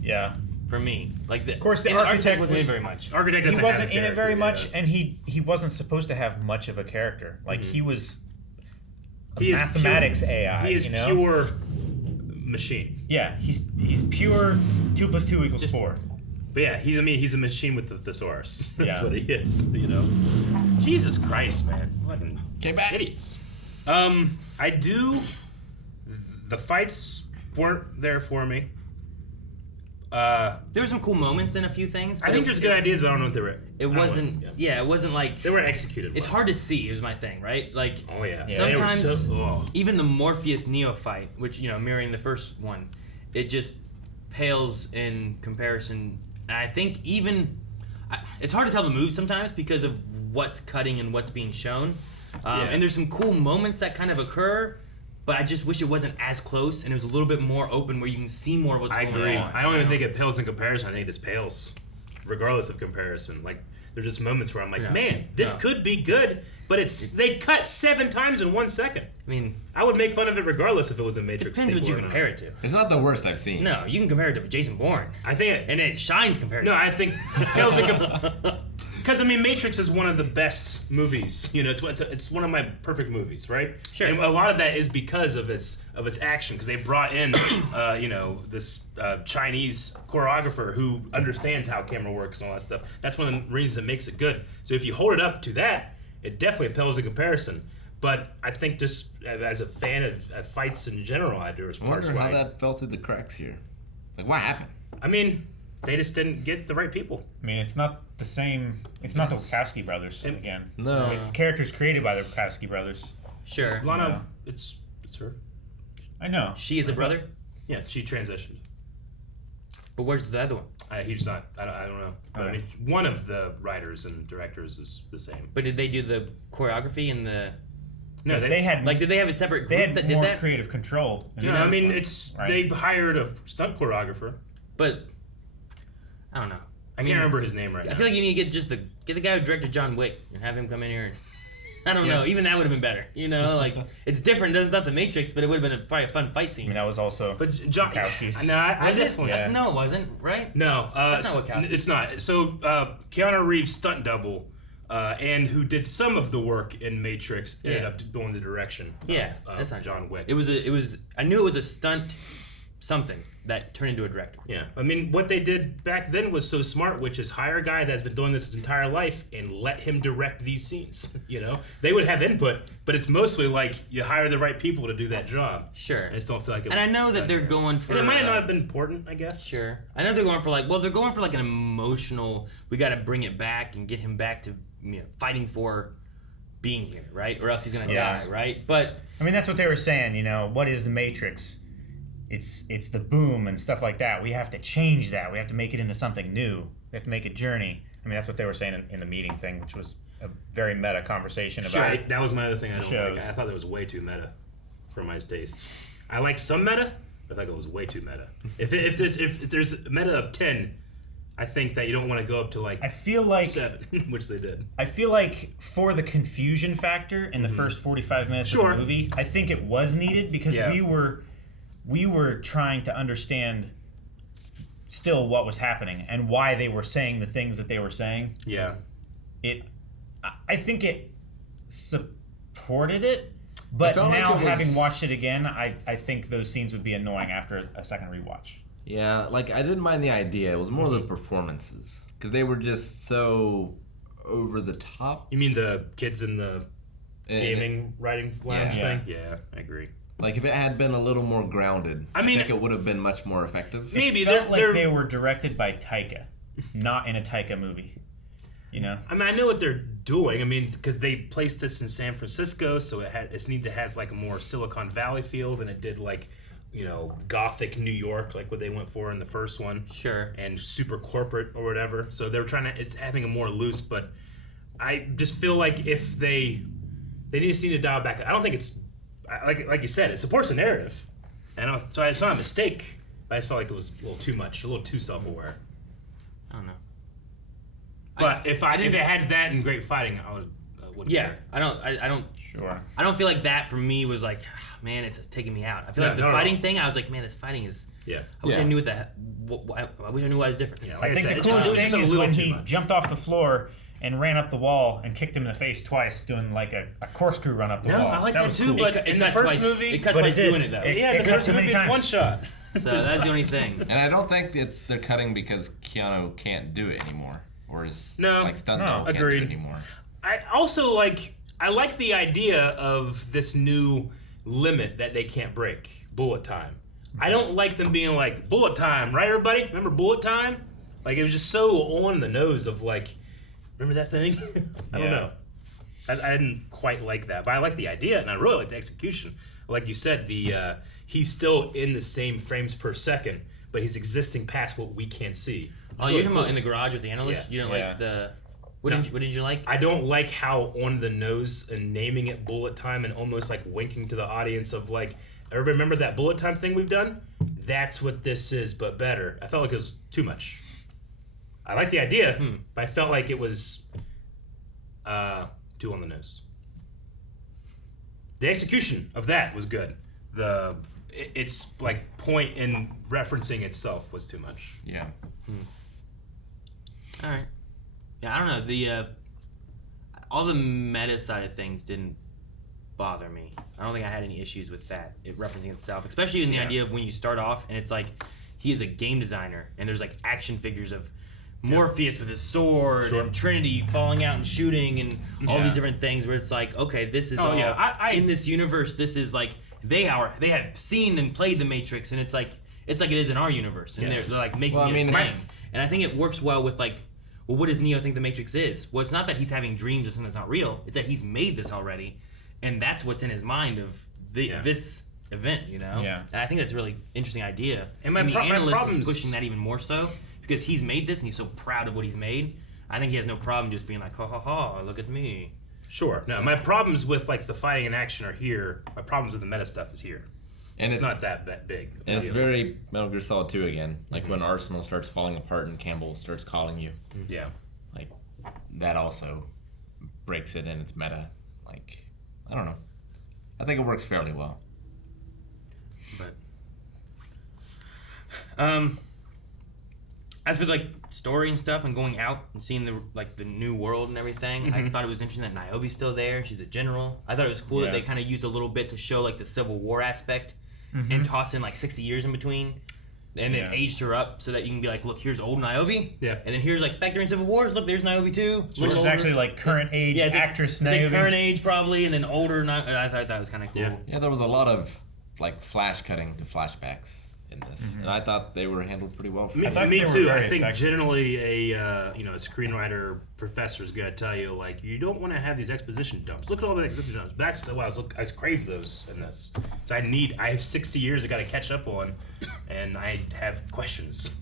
Yeah. For me, like Of course, the and architect wasn't in was very much. Architect He doesn't have wasn't a in it character, very yeah. much, and he wasn't supposed to have much of a character. Like he was a He is mathematics pure, AI. He is you know? pure machine. Yeah, he's pure 2 + 2 = 4. But yeah, he's a machine with the thesaurus. That's Yeah. what he is. You know. Jesus Christ, man! Fucking idiots. I do. The fights weren't there for me. There were some cool moments in a few things. I but think there's good ideas, but I don't know if they were. It wasn't. Yeah, it wasn't like they weren't executed. It's hard to see. Is my thing, right? Like, oh yeah, sometimes they were so, even the Morpheus Neo fight, which mirroring the first one, it just pales in comparison. And I think it's hard to tell the moves sometimes because of what's cutting and what's being shown. And there's some cool moments that kind of occur. But I just wish it wasn't as close and it was a little bit more open where you can see more of what's I going agree. on. I don't even think it pales in comparison. I think it just pales, regardless of comparison. Like there's just moments where I'm like, man, this could be good, but they cut 7 times in 1 second. I mean, I would make fun of it regardless if it was a Matrix. Depends what you sequel or not. compare it to. It's not the worst I've seen. No, you can compare it to Jason Bourne. I think and it shines compared to No, I think it pales in because I mean, Matrix is one of the best movies. You know, it's one of my perfect movies, right? Sure. And a lot of that is because of its action. Because they brought in, this Chinese choreographer who understands how camera works and all that stuff. That's one of the reasons it makes it good. So if you hold it up to that, it definitely pales in comparison. But I think just as a fan of fights in general, I wonder how that fell through the cracks here. Like, what happened? I mean, they just didn't get the right people. I mean, it's not the same. It's not the Wachowski brothers again. No. It's characters created by the Wachowski brothers. Sure. Lana, it's her. I know. She is a brother? Yeah, she transitioned. But where's the other one? He's not. I don't know. But I mean, one of the writers and directors is the same. But did they do the choreography and the... No, they had Like, did they have a separate they group had that did more that? creative control. in You the know, I first mean, one, it's right? they hired a stunt choreographer. But, I don't know. I can't remember his name right now. I feel like you need to get the guy who directed John Wick and have him come in here and... I don't know. Even that would have been better. You know, like, it's different. It's not the Matrix, but it would have been probably a fun fight scene. I mean, that was also Wachowski's. No, I Was it? definitely. Yeah. No, it wasn't, right? No, That's not Wachowski's. it's not. So Keanu Reeves' stunt double, and who did some of the work in Matrix, ended up doing the direction. Yeah, of that's not John Wick. It was. I knew it was a stunt, something that turned into a director. Yeah, I mean, what they did back then was so smart, which is hire a guy that's been doing this his entire life and let him direct these scenes. You know, they would have input, but it's mostly like you hire the right people to do that job. Sure. I just don't feel like it. And I know that they're going for. And it might not have been important, I guess. Sure. I know they're going for they're going for like an emotional. We got to bring it back and get him back to fighting for being here, right? Or else he's gonna die, right? But I mean, that's what they were saying. You know, what is the Matrix? It's the boom and stuff like that. We have to change that. We have to make it into something new. We have to make a journey. I mean, that's what they were saying in the meeting thing, which was a very meta conversation about. Right, that was my other thing I don't like. shows. I thought it was way too meta for my taste. I like some meta, but I think it was way too meta. If there's a meta of 10, I think that you don't want to go up to like I feel like 7, which they did. I feel like for the confusion factor in the first 45 minutes of the movie, I think it was needed because we were trying to understand still what was happening and why they were saying the things that they were saying. Yeah. I think it supported it, but felt like now it was- having watched it again, I think those scenes would be annoying after a second rewatch. Yeah, like I didn't mind the idea. It was more the performances because they were just so over the top. You mean the kids in the gaming writing lounge Yeah. thing? Yeah, I agree. Like if it had been a little more grounded, I mean, think it would have been much more effective. Maybe It felt like they were directed by Taika, not in a Taika movie. You know? I mean, I know what they're doing. I mean, because they placed this in San Francisco, so it has like a more Silicon Valley feel than it did like, Gothic New York, like what they went for in the first one. Sure. And super corporate or whatever. So they're it's having a more loose, but I just feel like if they They just need to dial back. I don't think it's like you said. It supports the narrative, and so it's not a mistake. I just felt like it was a little too much, a little too self-aware. I don't know. But if it had that and great fighting, I would. Yeah, care. I don't. Sure. I don't feel like that for me was like, man, it's taking me out. I feel like the fighting thing. I was like, man, this fighting is. Yeah. I wish I knew I wish I knew why it was different. Yeah, I think the coolest thing is when he jumped off the floor and ran up the wall and kicked him in the face twice, doing like a corkscrew run up the wall. No, I like that too, cool. but in the first movie, it cut twice doing it though. Yeah, the first movie it's one shot. So that's the only thing. And I don't think they're cutting because Keanu can't do it anymore, or is like stunt double can't do it anymore. I also I like the idea of this new limit that they can't break, bullet time. I don't like them being like, bullet time, right, everybody? Remember bullet time? Like, it was just so on the nose of, like, remember that thing? I don't know. I didn't quite like that, but I like the idea, and I really like the execution. Like you said, he's still in the same frames per second, but he's existing past what we can't see. Oh, you're talking about in the garage with the analyst? Yeah. You don't like the... What did you like? I don't like how on the nose and naming it bullet time and almost like winking to the audience of like, everybody remember that bullet time thing we've done? That's what this is, but better. I felt like it was too much. I like the idea, but I felt like it was too on the nose. The execution of that was good. It's like point in referencing itself was too much. Yeah. All right. Yeah, I don't know. The all the meta side of things didn't bother me. I don't think I had any issues with that. It referencing itself, especially in the idea of when you start off and it's like he is a game designer and there's like action figures of Morpheus with his sword and Trinity falling out and shooting and all these different things where it's like, okay, this is in this universe. This is like they have seen and played the Matrix, and it's like it is in our universe, and they're like making it plain. And I think it works well with like. Well, what does Neo think the Matrix is? Well, it's not that he's having dreams of something that's not real. It's that he's made this already, and that's what's in his mind of this event, you know? Yeah. And I think that's a really interesting idea. And the analyst is pushing that even more so because he's made this and he's so proud of what he's made. I think he has no problem just being like, ha ha ha, look at me. Sure. No, my problems with like the fighting and action are here. My problems with the meta stuff is here. And it's not that big. And it's very Metal Gear Solid 2 again. Like when Arsenal starts falling apart and Campbell starts calling you. Yeah. Like that also breaks it in its meta. Like, I don't know. I think it works fairly well. But as for like story and stuff and going out and seeing the new world and everything, I thought it was interesting that Niobe's still there. She's a general. I thought it was cool that they kind of used a little bit to show like the Civil War aspect and toss in like 60 years in between. And then aged her up so that you can be like, look, here's old Niobe. Yeah. And then here's like back during Civil Wars, look, there's Niobe too. Which is actually like current age actress Niobe. Like current age probably, and then older Niobe. I thought that was kind of cool. Yeah, there was a lot of like flash cutting to flashbacks in this, and I thought they were handled pretty well. Me too. I think generally a screenwriter professor is gonna tell you like you don't want to have these exposition dumps. Look at all the exposition dumps. That's why I crave those in this. So I have 60 years I got to catch up on, and I have questions.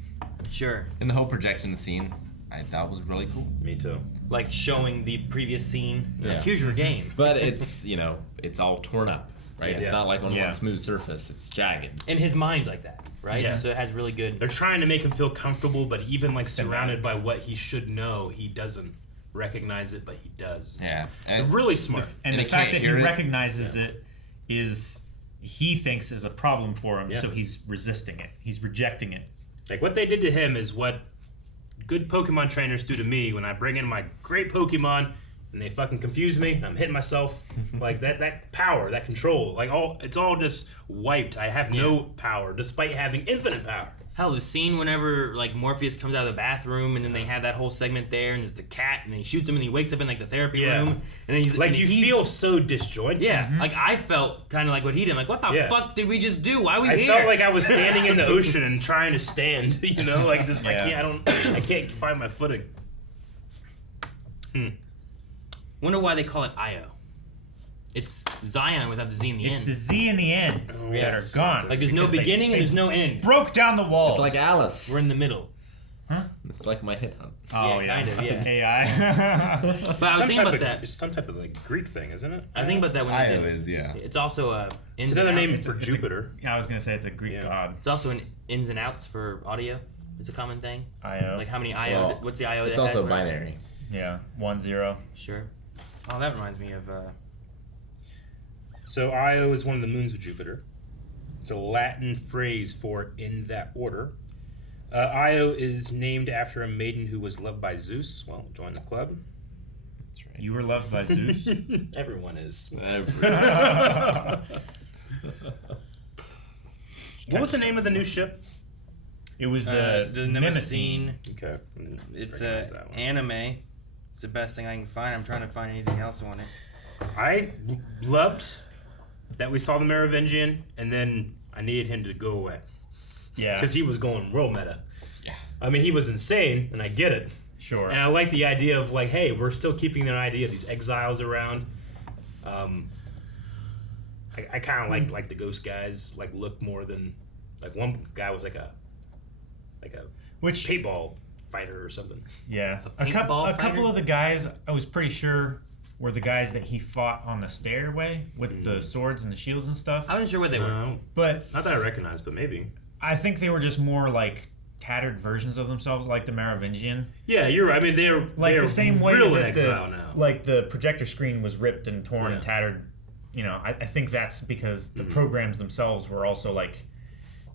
Sure. And the whole projection scene, I thought was really cool. Me too. Like showing the previous scene. Yeah. Like, here's your game. But it's it's all torn up. Right? Yeah. It's not like on one smooth surface. It's jagged. And his mind's like that, right? Yeah. So it has really good... They're trying to make him feel comfortable, but even like surrounded by what he should know, he doesn't recognize it, but he does. Yeah. They're really smart. And the fact that he recognizes it is, he thinks is a problem for him, so he's resisting it. He's rejecting it. Like what they did to him is what good Pokemon trainers do to me when I bring in my great Pokemon and they fucking confuse me. I'm hitting myself. Like that power, that control, like it's all just wiped. I have no power despite having infinite power. Hell, the scene whenever like Morpheus comes out of the bathroom and then they have that whole segment there and there's the cat and then he shoots him and he wakes up in like the therapy room and then he's like you feel so disjointed. Yeah, like I felt kind of like what he did. Like what the fuck did we just do? Why are we here? I felt like I was standing in the ocean and trying to stand. You know, like just I can't find my footing. Wonder why they call it Io. It's Zion without the Z in the end. It's the Z in the end that are gone. Like there's no beginning and there's no end. Broke down the walls. It's like Alice. We're in the middle. Huh? It's like my hit hunt. Oh, yeah, kind of, yeah. AI. But I was thinking about that. It's some type of like Greek thing, isn't it? I was thinking about that when Io they did. is, yeah. It's also a It's another name for It's Jupiter. Yeah, I was gonna say it's a Greek god. It's also an ins and outs for audio. It's a common thing. IO. Like how many IO? Well, What's the IO? It's that also has? binary. Yeah, 1-0. Sure. Oh, that reminds me of. So Io is one of the moons of Jupiter. It's a Latin phrase for "in that order." Io is named after a maiden who was loved by Zeus. Well, join the club. That's right. You were loved by Zeus? Everyone is. What was the name of the new ship? It was the Nemesis. Okay. It's anime. It's the best thing I can find. I'm trying to find anything else on it. I loved that we saw the Merovingian, and then I needed him to go away. Yeah. Because he was going real meta. Yeah. I mean, he was insane, and I get it. Sure. And I like the idea of, like, hey, we're still keeping that idea of these exiles around. I kind of like the ghost guys, like, look more than... Like, one guy was like a paintball fighter or something. Yeah. A couple of the guys, I was pretty sure, were the guys that he fought on the stairway with the swords and the shields and stuff. I wasn't sure what they were. But not that I recognize, but maybe. I think they were just more like tattered versions of themselves, like the Merovingian. Yeah, you're right. I mean, they're like the same way real that exile now. Like the projector screen was ripped and torn and tattered. You know, I think that's because the programs themselves were also like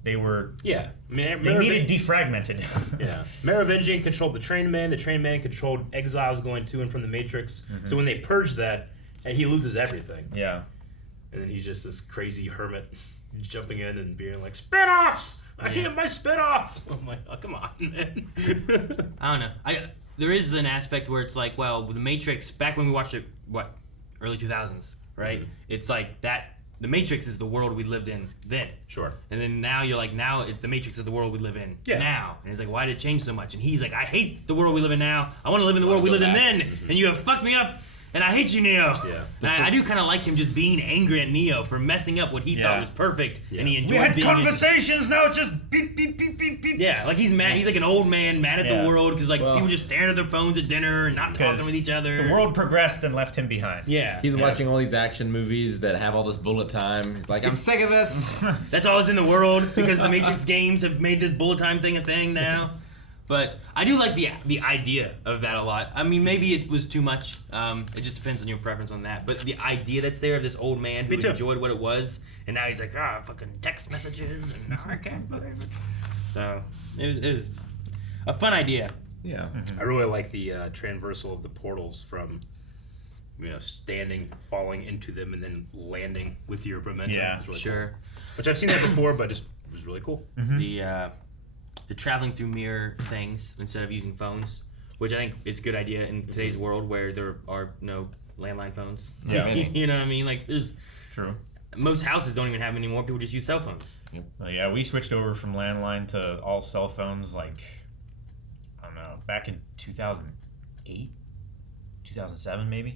they were. Yeah, they needed defragmented. Yeah, Merovingian controlled the train man. The train man controlled exiles going to and from the Matrix. So when they purge that, he loses everything. Yeah, and then he's just this crazy hermit jumping in and being like, spin-offs! I need my spin-off! I'm like, oh, come on, man. I don't know. There is an aspect where it's like, well, with the Matrix, back when we watched it, early 2000s, right? It's like that, the Matrix is the world we lived in then. Sure. And then now you're like, the Matrix is the world we live in now. And he's like, why did it change so much? And he's like, I hate the world we live in now. I want to live in the world we lived in then. And you have fucked me up. And I hate you, Neo. Yeah. And I do kind of like him just being angry at Neo for messing up what he thought was perfect, and he enjoyed being. We had conversations. Now it's just beep beep beep beep beep. Yeah, like he's mad. He's like an old man mad at the world because people just staring at their phones at dinner and not talking with each other. The world progressed and left him behind. Yeah. He's watching all these action movies that have all this bullet time. He's like, I'm sick of this. That's all that's in the world because the Matrix games have made this bullet time thing a thing now. But I do like the idea of that a lot. I mean, maybe it was too much. It just depends on your preference on that. But the idea that's there of this old man who enjoyed what it was, and now he's like, fucking text messages, and now I can't believe it. So it was a fun idea. Yeah. I really like the transversal of the portals from, standing, falling into them, and then landing with your momentum. Yeah, really sure. Cool. Which I've seen that before, but it was really cool. The traveling through mirror things instead of using phones, which I think is a good idea in today's world where there are no landline phones. Yeah. You know what I mean? Like, there's... True. Most houses don't even have them anymore. People just use cell phones. Yep. Well, yeah, we switched over from landline to all cell phones, like, I don't know, back in 2008? 2007, maybe?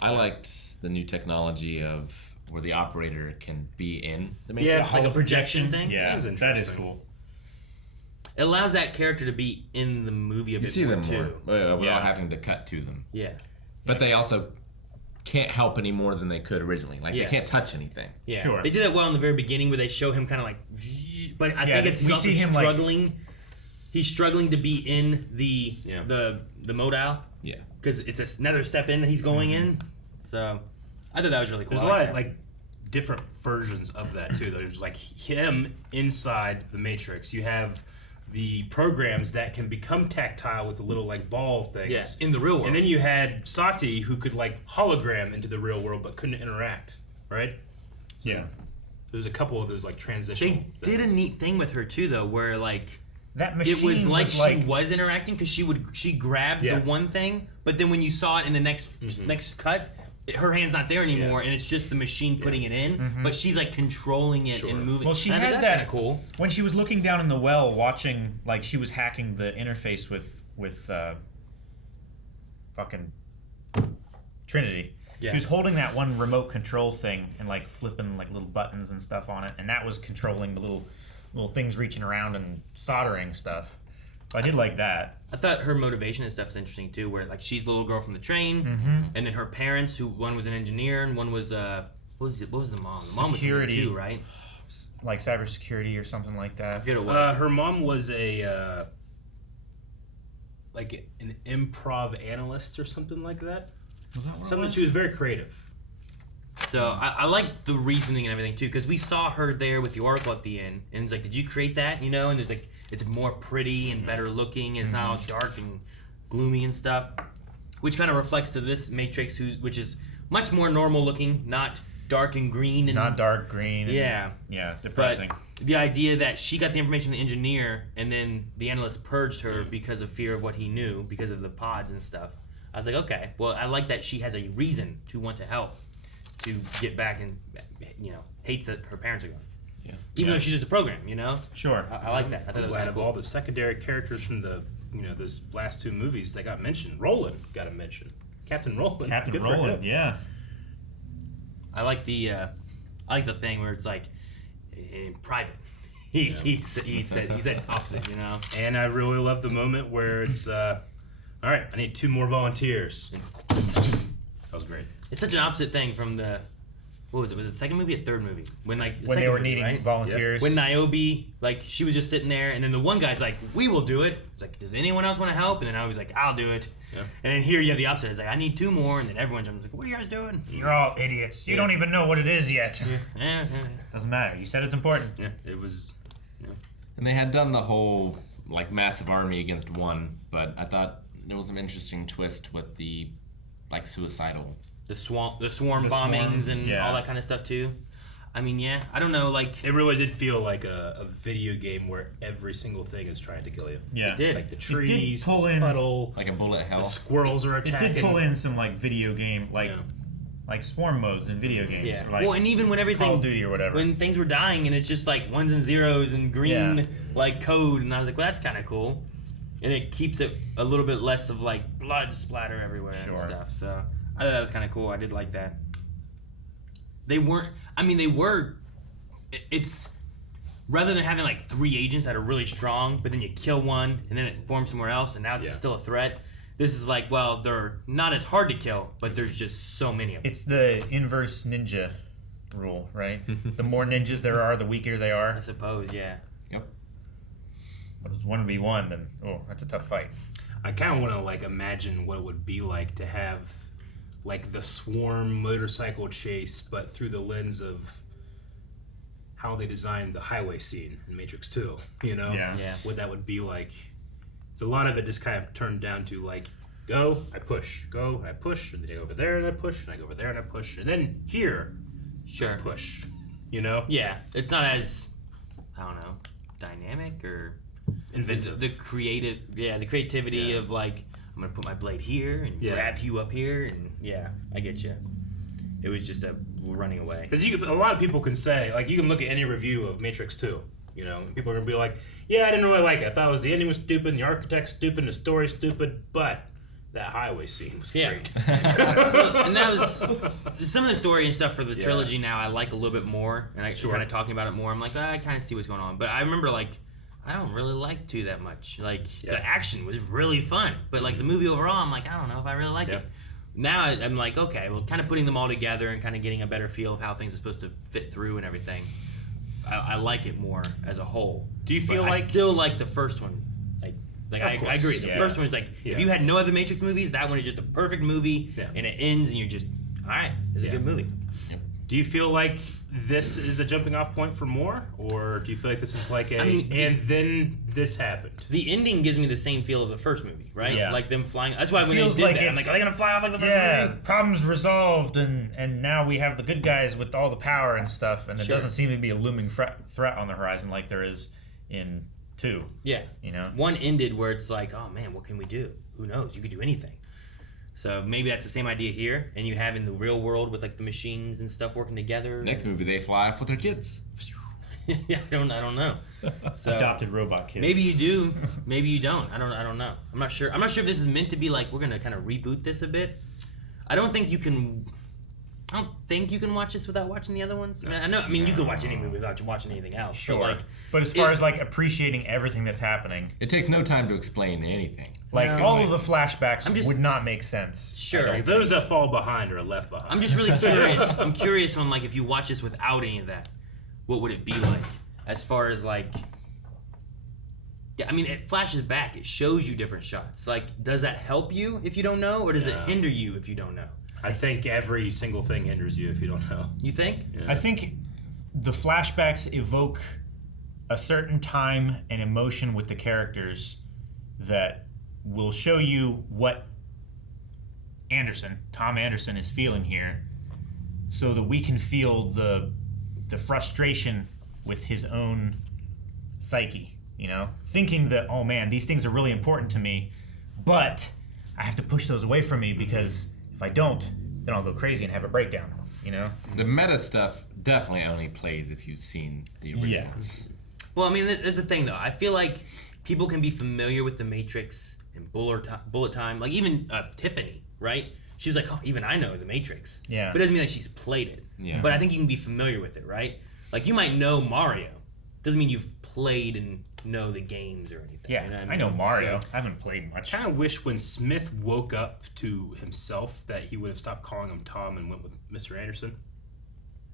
I liked the new technology of where the operator can be in the Matrix. Yeah, like a projection thing. Yeah, that is cool. It allows that character to be in the movie a bit see more them too. more without having to cut to them. Yeah. But they also can't help any more than they could originally. Like, they can't touch anything. Yeah. Sure. They did that well in the very beginning where they show him kind of like... But I think it's we also see him struggling... He's struggling to be in the modal. Yeah. Because it's another step in that he's going in. So, I thought that was really cool. There's a lot of, like, different versions of that, too. There's, like, him inside the Matrix. You have the programs that can become tactile with the little, like, ball things. Yeah, in the real world. And then you had Sati, who could, like, hologram into the real world but couldn't interact, right? So yeah. There's a couple of those, like, transitional They did a neat thing with her, too, though, where, like... That machine it was like was she was interacting because she grabbed the one thing, but then when you saw it in the next cut, her hand's not there anymore, and it's just the machine putting it in. But she's like controlling it and moving. Well, she I had thought that that's kinda cool. when she was looking down in the well, watching like she was hacking the interface with fucking Trinity. Yeah. She was holding that one remote control thing and like flipping like little buttons and stuff on it, and that was controlling the little little things reaching around and soldering stuff. So I did like that. I thought her motivation and stuff is interesting too, where like she's the little girl from the train, and then her parents, who one was an engineer and one was what was the mom? The mom was Security. too, right? Like cybersecurity or something like that. I forget what it was. Her mom was a like an improv analyst or something like that. Was that what something? it was? She was very creative. So I like the reasoning and everything too, because we saw her there with the oracle at the end, and it's like, did you create that? You know, and there's like, it's more pretty and better looking, and it's not all dark and gloomy and stuff, which kind of reflects to this Matrix, which is much more normal looking, not dark and green and not dark green. Yeah, yeah, depressing. But the idea that she got the information from the engineer, and then the analyst purged her because of fear of what he knew, because of the pods and stuff. I was like, okay, well, I like that she has a reason to want to help, to get back, and hates that her parents are gone. Yeah. Even though she's just a program, Sure. I like that. I thought that was Glad kind of of cool. all the secondary characters from the those last two movies that got mentioned. Roland got a mention. Captain Roland. Captain Good for Roland, him. yeah. I like the thing where it's like in private. He said opposite, And I really love the moment where it's all right, I need 2 more volunteers. That was great. It's such an opposite thing from the, what was it? Was it the second movie or third movie? When they second were movie, needing right? volunteers. When Niobe, she was just sitting there, and then the one guy's like, "We will do it." It's like, "Does anyone else want to help?" And then Niobe's like, "I'll do it." Yeah. And then here you have the opposite. It's like, "I need 2 more," and then everyone jumps like, "What are you guys doing?" You're all idiots. You don't even know what it is yet. Yeah. Doesn't matter. You said it's important. Yeah, it was. And they had done the whole massive army against one, but I thought there was an interesting twist with the suicidal. The swarm bombings and all that kind of stuff too. I mean, yeah, I don't know, It really did feel like a video game where every single thing is trying to kill you. Yeah. It did. Like the It trees, did pull the in puddle, like a bullet hell. the squirrels are attacking. It did pull in some video game like swarm modes in video games. Yeah. Like Well, and even when everything, Call of Duty or whatever. when things were dying and it's just like ones and zeros and green code, and I was like, well, that's kind of cool, and it keeps it a little bit less of blood splatter everywhere and stuff. So I thought that was kind of cool. I did like that. They weren't. I mean, they were. It's rather than having 3 agents that are really strong, but then you kill one and then it forms somewhere else, and now it's still a threat. This is they're not as hard to kill, but there's just so many of them. It's the inverse ninja rule, right? The more ninjas there are, the weaker they are. I suppose, yeah. Yep. But it's 1v1, then that's a tough fight. I kind of want to imagine what it would be like to have the swarm motorcycle chase, but through the lens of how they designed the highway scene in Matrix 2. Yeah. What that would be like. So a lot of it just kind of turned down to go, I push, go, and I push, and then I go over there and I push, and I go over there and I push, and then here, I push. Yeah, it's not as, I don't know, dynamic or inventive. The creativity of I'm gonna put my blade here and grab you up here, and I get you. It was just running away. Because a lot of people can say, you can look at any review of Matrix 2, and people are going to be like, yeah, I didn't really like it. I thought the ending was stupid, the architect's stupid, the story's stupid, but that highway scene was great. Well, and that was some of the story and stuff for the trilogy now I like a little bit more, and I kind of talking about it more. I'm like, I kind of see what's going on. But I remember, I don't really like 2 that much. The action was really fun, but the movie overall, I'm like, I don't know if I really like it. Now I'm like, okay, well, kind of putting them all together and kind of getting a better feel of how things are supposed to fit through and everything. I like it more as a whole. Do you feel I still like the first one. I agree. The first one is if you had no other Matrix movies, that one is just a perfect movie, and it ends, and you're just, all right, it's a good movie. Yep. Do you feel like this is a jumping off point for more, or do you feel like this is and then this happened? The ending gives me the same feel of the first movie, right? Yeah. Them flying. That's why when they did that, I'm like, are they gonna fly off like the first movie? Problems resolved, and now we have the good guys with all the power and stuff, and it doesn't seem to be a looming threat on the horizon like there is in 2. Yeah. One ended where it's like, oh man, what can we do? Who knows? You could do anything. So maybe that's the same idea here, and you have in the real world with the machines and stuff working together. Next movie, they fly off with their kids. Yeah, I don't know. So adopted robot kids. Maybe you do, maybe you don't. I don't know. I'm not sure. I'm not sure if this is meant to be we're gonna kind of reboot this a bit. I don't think you can. I don't think you can watch this without watching the other ones. I know. I mean, you can watch any movie without watching anything else. Sure. But as far as like appreciating everything that's happening, it takes no time to explain anything. Like all of the flashbacks would not make sense. Sure. Those that fall behind are left behind. I'm just really curious. I'm curious on like if you watch this without any of that, what would it be like? As far as like, yeah, I mean, it flashes back. It shows you different shots. Like, does that help you if you don't know, or does it hinder you if you don't know? I think every single thing hinders you if you don't know. You think? Yeah. I think the flashbacks evoke a certain time and emotion with the characters that will show you what Tom Anderson is feeling here, so that we can feel the frustration with his own psyche, you know? Thinking that, oh man, these things are really important to me, but I have to push those away from me because if I don't, then I'll go crazy and have a breakdown, you know? The meta stuff definitely only plays if you've seen the originals. Yeah. Well, I mean, that's the thing, though. I feel like people can be familiar with The Matrix and Bullet Time. Like, even Tiffany, right? She was like, oh, even I know The Matrix. Yeah. But it doesn't mean that she's played it. Yeah. But I think you can be familiar with it, right? Like, you might know Mario. Doesn't mean you've played and know the games or anything. Yeah, you know what I know Mario. So, I haven't played much. I kind of wish when Smith woke up to himself that he would have stopped calling him Tom and went with Mr. Anderson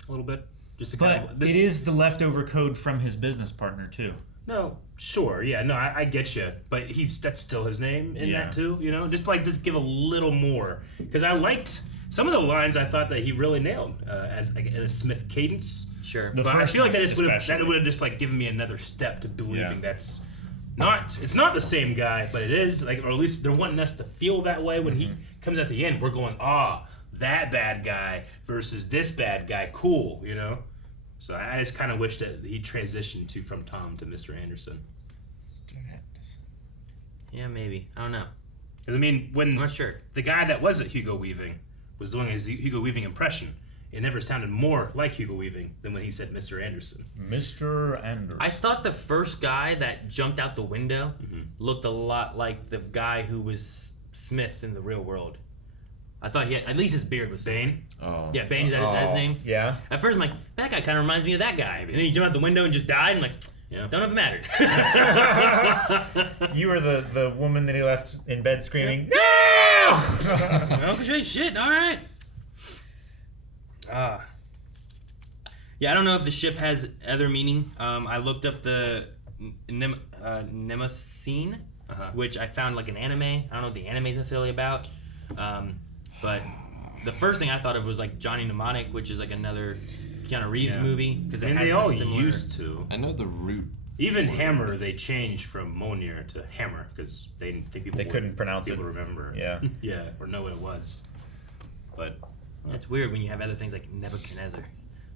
a little bit. Just to kind But of, it is the leftover code from his business partner, too. No, sure, yeah, no, I get you, but that's still his name in that too, you know. Just give a little more, because I liked some of the lines. I thought that he really nailed as like, in a Smith cadence. Sure, but I feel like that would have just like given me another step to believing that's not. It's not the same guy, but it is like, or at least they're wanting us to feel that way when he comes at the end. We're going, that bad guy versus this bad guy, cool, you know. So I just kind of wish that he transitioned from Tom to Mr. Anderson. Mr. Anderson. Yeah, maybe. I don't know. I mean, when I'm not sure. The guy that wasn't Hugo Weaving was doing his Hugo Weaving impression, it never sounded more like Hugo Weaving than when he said Mr. Anderson. Mr. Anderson. I thought the first guy that jumped out the window looked a lot like the guy who was Smith in the real world. I thought he had, at least his beard was Bane. Oh. Yeah, Bane, is that his name? Yeah. At first I'm like, that guy kind of reminds me of that guy. And then he jumped out the window and just died. I'm like, don't know if it mattered. You were the woman that he left in bed screaming, no! Shit, all right. Yeah, I don't know if the ship has other meaning. I looked up the Nemosine, which I found like an anime. I don't know what the anime is necessarily about. But the first thing I thought of was like Johnny Mnemonic, which is like another Keanu Reeves movie. Because they all used to. I know the root. Even Hammer, they changed from Mjolnir to Hammer because they didn't think people couldn't pronounce it. People remember. Yeah. Yeah, or know what it was. But it's weird when you have other things like Nebuchadnezzar.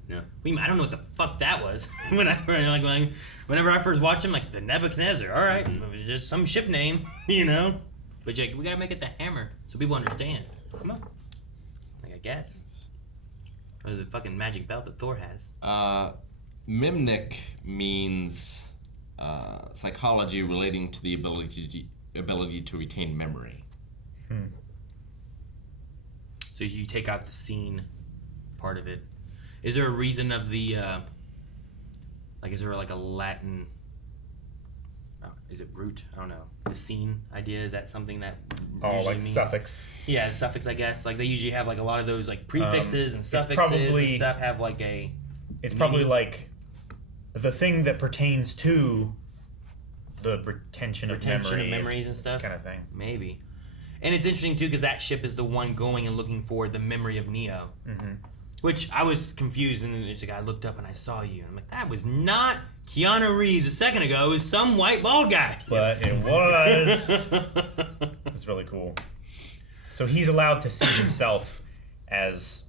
Yeah. I don't know what the fuck that was. Whenever I first watched him, like the Nebuchadnezzar. All right, it was just some ship name, you know. But we gotta make it the Hammer so people understand. Come on. Like, I guess. Or the fucking magic belt that Thor has. Mimnic means psychology relating to the ability to retain memory. So you take out the scene part of it. Is there a reason of the is there like a Latin? Is it root? I don't know. The scene idea, is that something that usually means? Suffix. Yeah, suffix, I guess. Like they usually have like a lot of those like prefixes and suffixes and stuff have like a. It's probably like the thing that pertains to the retention of memories and stuff, kind of thing. Maybe. And it's interesting too because that ship is the one going and looking for the memory of Neo. Which I was confused, and there's a guy looked up and I saw you. And I'm like, that was not Keanu Reeves a second ago. It was some white bald guy. But it was. It's really cool. So he's allowed to see himself as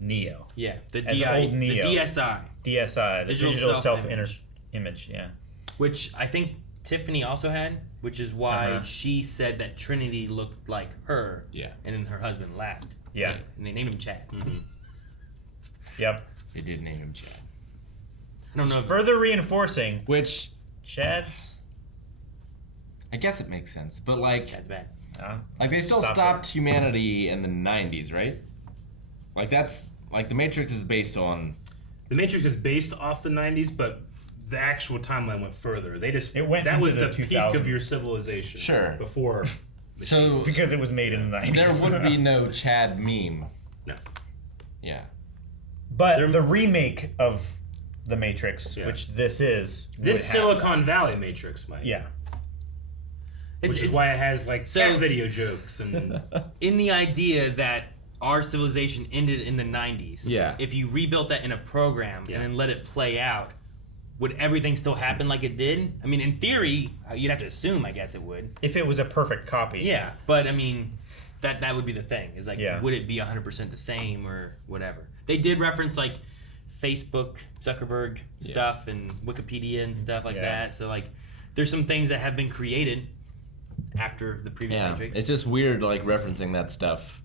Neo. Yeah, old Neo. The DSI. DSI, the digital self-image, yeah. Which I think Tiffany also had, which is why she said that Trinity looked like her. Yeah. And then her husband laughed. Yeah. And they named him Chad. Yep. They did name him Chad. I don't know. Further reinforcing which Chad's. I guess it makes sense, but like Chad's bad. Like they still stopped humanity in the 90s, right? Like that's like the Matrix is based on. The Matrix is based off the 90s, but the actual timeline went further. That was the peak of your civilization. Sure. Before. So because it was made in the 90s. There would be no Chad meme. No. Yeah. But the remake of the Matrix, which this is, this Silicon Valley Matrix, Mike. Yeah. Which is why it has like cat video jokes and. In the idea that our civilization ended in the 90s. Yeah. If you rebuilt that in a program and then let it play out, would everything still happen like it did? I mean, in theory, you'd have to assume, I guess it would. If it was a perfect copy. Yeah, but I mean, that would be the thing. Is like, would it be 100% the same or whatever? They did reference like Facebook, Zuckerberg stuff and Wikipedia and stuff like that. So like, there's some things that have been created after the previous Matrix. It's just weird, like referencing that stuff.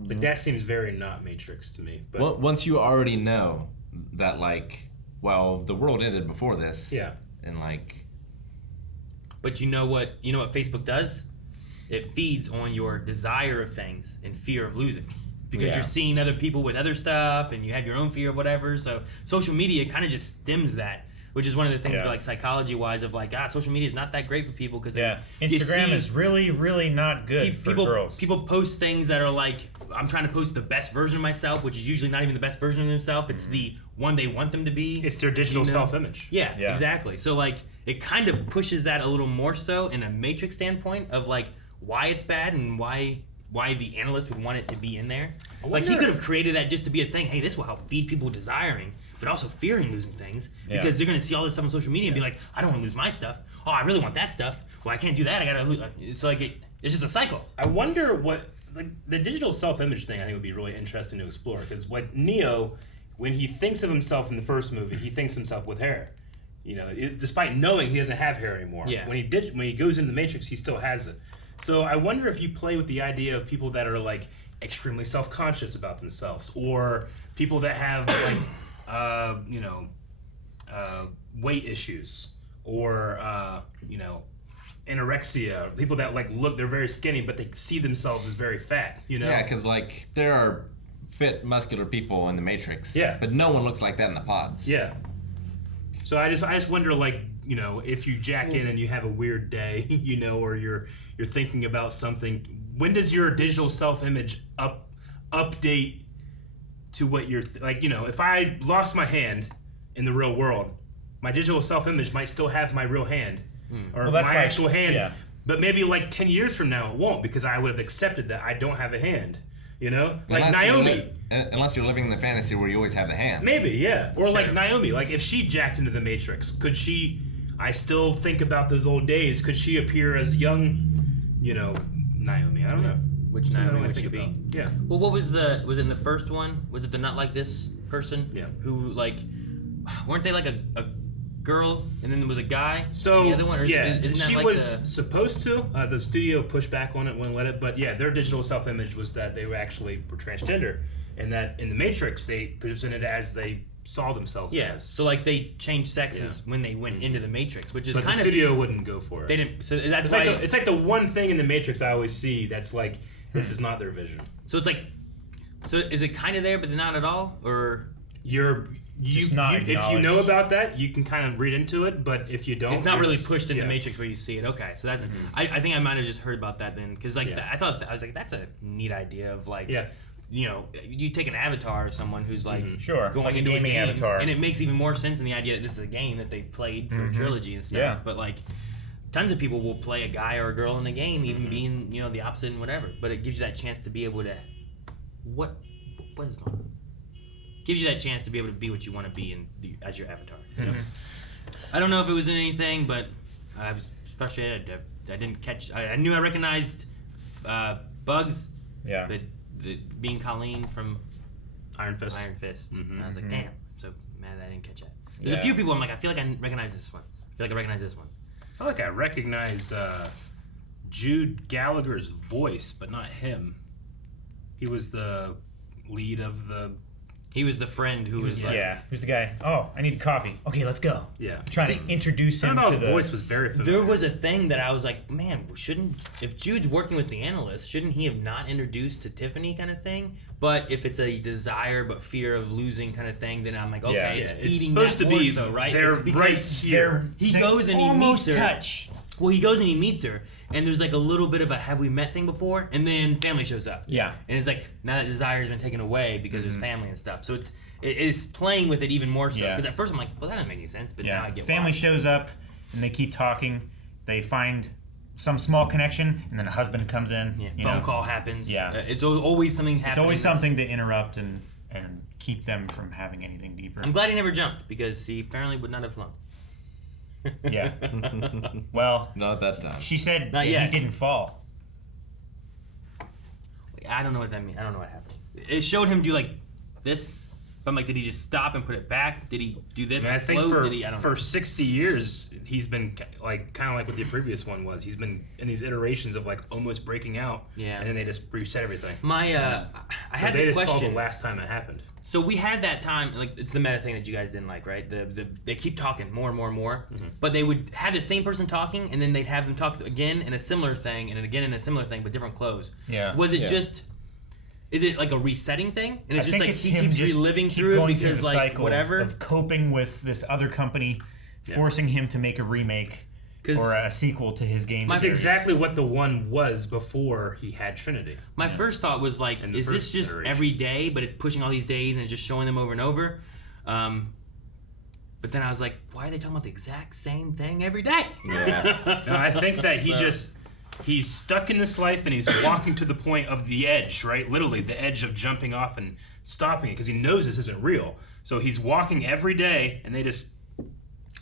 But that seems very not Matrix to me. But Well, once you already know that, like, well, the world ended before this. Yeah. And like. But you know what Facebook does? It feeds on your desire of things and fear of losing. Because you're seeing other people with other stuff and you have your own fear of whatever. So social media kind of just stems that. Which is one of the things, like psychology-wise, of like, social media is not that great for people because Instagram is really, really not good for girls. People post things that are like, I'm trying to post the best version of myself, which is usually not even the best version of themselves. It's the one they want them to be. It's their digital self-image. Yeah, exactly. So like, it kind of pushes that a little more so in a Matrix standpoint of like why it's bad and why the analyst would want it to be in there. Like he could have created that just to be a thing. Hey, this will help feed people desiring, but also fearing losing things because they're going to see all this stuff on social media and be like, I don't want to lose my stuff. Oh, I really want that stuff. Well, I can't do that. I got to lose. It's like it's just a cycle. I wonder what like the digital self-image thing. I think would be really interesting to explore because what Neo, when he thinks of himself in the first movie, he thinks himself with hair. You know, despite knowing he doesn't have hair anymore. Yeah. When he goes into the Matrix, he still has it. So I wonder if you play with the idea of people that are like extremely self-conscious about themselves, or people that have like, weight issues, or anorexia. People that like they're very skinny, but they see themselves as very fat. You know? Yeah, because like there are fit, muscular people in the Matrix. Yeah. But no one looks like that in the pods. Yeah. So I just wonder, like, you know, if you jack in and you have a weird day, you know, or you're thinking about something, when does your digital self-image update to what you're like? You know, if I lost my hand in the real world, my digital self-image might still have my real hand or my actual hand, but maybe like 10 years from now it won't because I would have accepted that I don't have a hand. You know, like Unless Naomi. Unless you're living in the fantasy where you always have the hand. Maybe, yeah. Or like Naomi. Like if she jacked into the Matrix, could she? I still think about those old days. Could she appear as young, you know, Naomi? I don't know. Which Naomi would she be? Yeah. Well, was it in the first one? Was it the Not Like This person? Yeah. Who like, weren't they like a girl and then there was a guy? So the other one, or yeah, isn't that she like was supposed to. The studio pushed back on it, wouldn't let it. But yeah, their digital self-image was that they were actually transgender, and that in the Matrix they presented it as they saw themselves. Yeah. As. So like they changed sexes when they went into the Matrix, which is but kind the studio wouldn't go for it. They didn't. So that's it's why it's like the one thing in the Matrix I always see that's like this is not their vision. So it's like, so is it kind of there but not at all, or if you know about that, you can kind of read into it, but if you don't, it's not really pushed in the Matrix where you see it. Okay, so that I think I might have just heard about that then, because like I thought I was like, that's a neat idea of like you know, you take an avatar of someone who's like going like into a gaming game, avatar, and it makes even more sense in the idea that this is a game that they played for a trilogy and stuff. But like, tons of people will play a guy or a girl in a game, even being, you know, the opposite and whatever. But it gives you that chance to be able to what is going on? Gives you that chance to be able to be what you want to be as your avatar. You know? I don't know if it was in anything, but I was frustrated. I didn't catch. I knew I recognized Bugs. Yeah. But being Colleen from Iron Fist. And I was like, damn. So mad that I didn't catch that. There's a few people I'm like, I feel like I recognize this one. I feel like I recognized Jude Gallagher's voice, but not him. He was the lead of the He was the friend who was like, who's the guy? Oh, I need coffee. Okay, let's go. Yeah. Trying to introduce him to his the voice was very familiar. There was a thing that I was like, man, if Jude's working with the analyst, shouldn't he have not introduced to Tiffany kind of thing? But if it's a desire but fear of losing kind of thing, then I'm like, okay, it's feeding supposed that to be. so, right? They're It's because right here. He goes and he almost meets her. touch. Well, he goes and he meets her, and there's like a little bit of a have we met thing before, and then family shows up. Yeah. And it's like now that desire has been taken away because there's family and stuff. So it's playing with it even more so. Yeah. Because at first I'm like, well, that doesn't make any sense, but now I get family why. shows up and they keep talking. They find some small connection, and then a husband comes in. Yeah. Phone call happens. Yeah. It's always something happening. It's always something to interrupt and keep them from having anything deeper. I'm glad he never jumped because he apparently would not have flown. Yeah. Well, not at that time. She said Not he yet. didn't fall. I don't know what that means. I don't know what happened. It showed him do like this. But I'm like, did he just stop and put it back? Did he do this? And I and think float? for, Did he? I don't for know. 60 years, he's been like kind of like what the previous one was. He's been in these iterations of like almost breaking out. Yeah. And then they just reset everything. My, I had they the just saw question. the last time it happened. So we had that time, like it's the meta thing that you guys didn't like, right? They keep talking more and more and more, but they would have the same person talking, and then they'd have them talk again in a similar thing, and then again in a similar thing, but different clothes. Yeah. Was it Yeah. just? Is it like a resetting thing? And it's I just think like it's he him keeps just reliving keep through it going because the like cycle whatever. of coping with this other company, forcing him to make a remake or a sequel to his game. That's series. exactly what the one was before he had Trinity. My first thought was like, In the is this first just iteration. every day, but it's pushing all these days and it's just showing them over and over? But then I was like, why are they talking about the exact same thing every day? Yeah. No, I think that he's stuck in this life and he's walking to the point of the edge, right? Literally the edge of jumping off and stopping it because he knows this isn't real. So he's walking every day and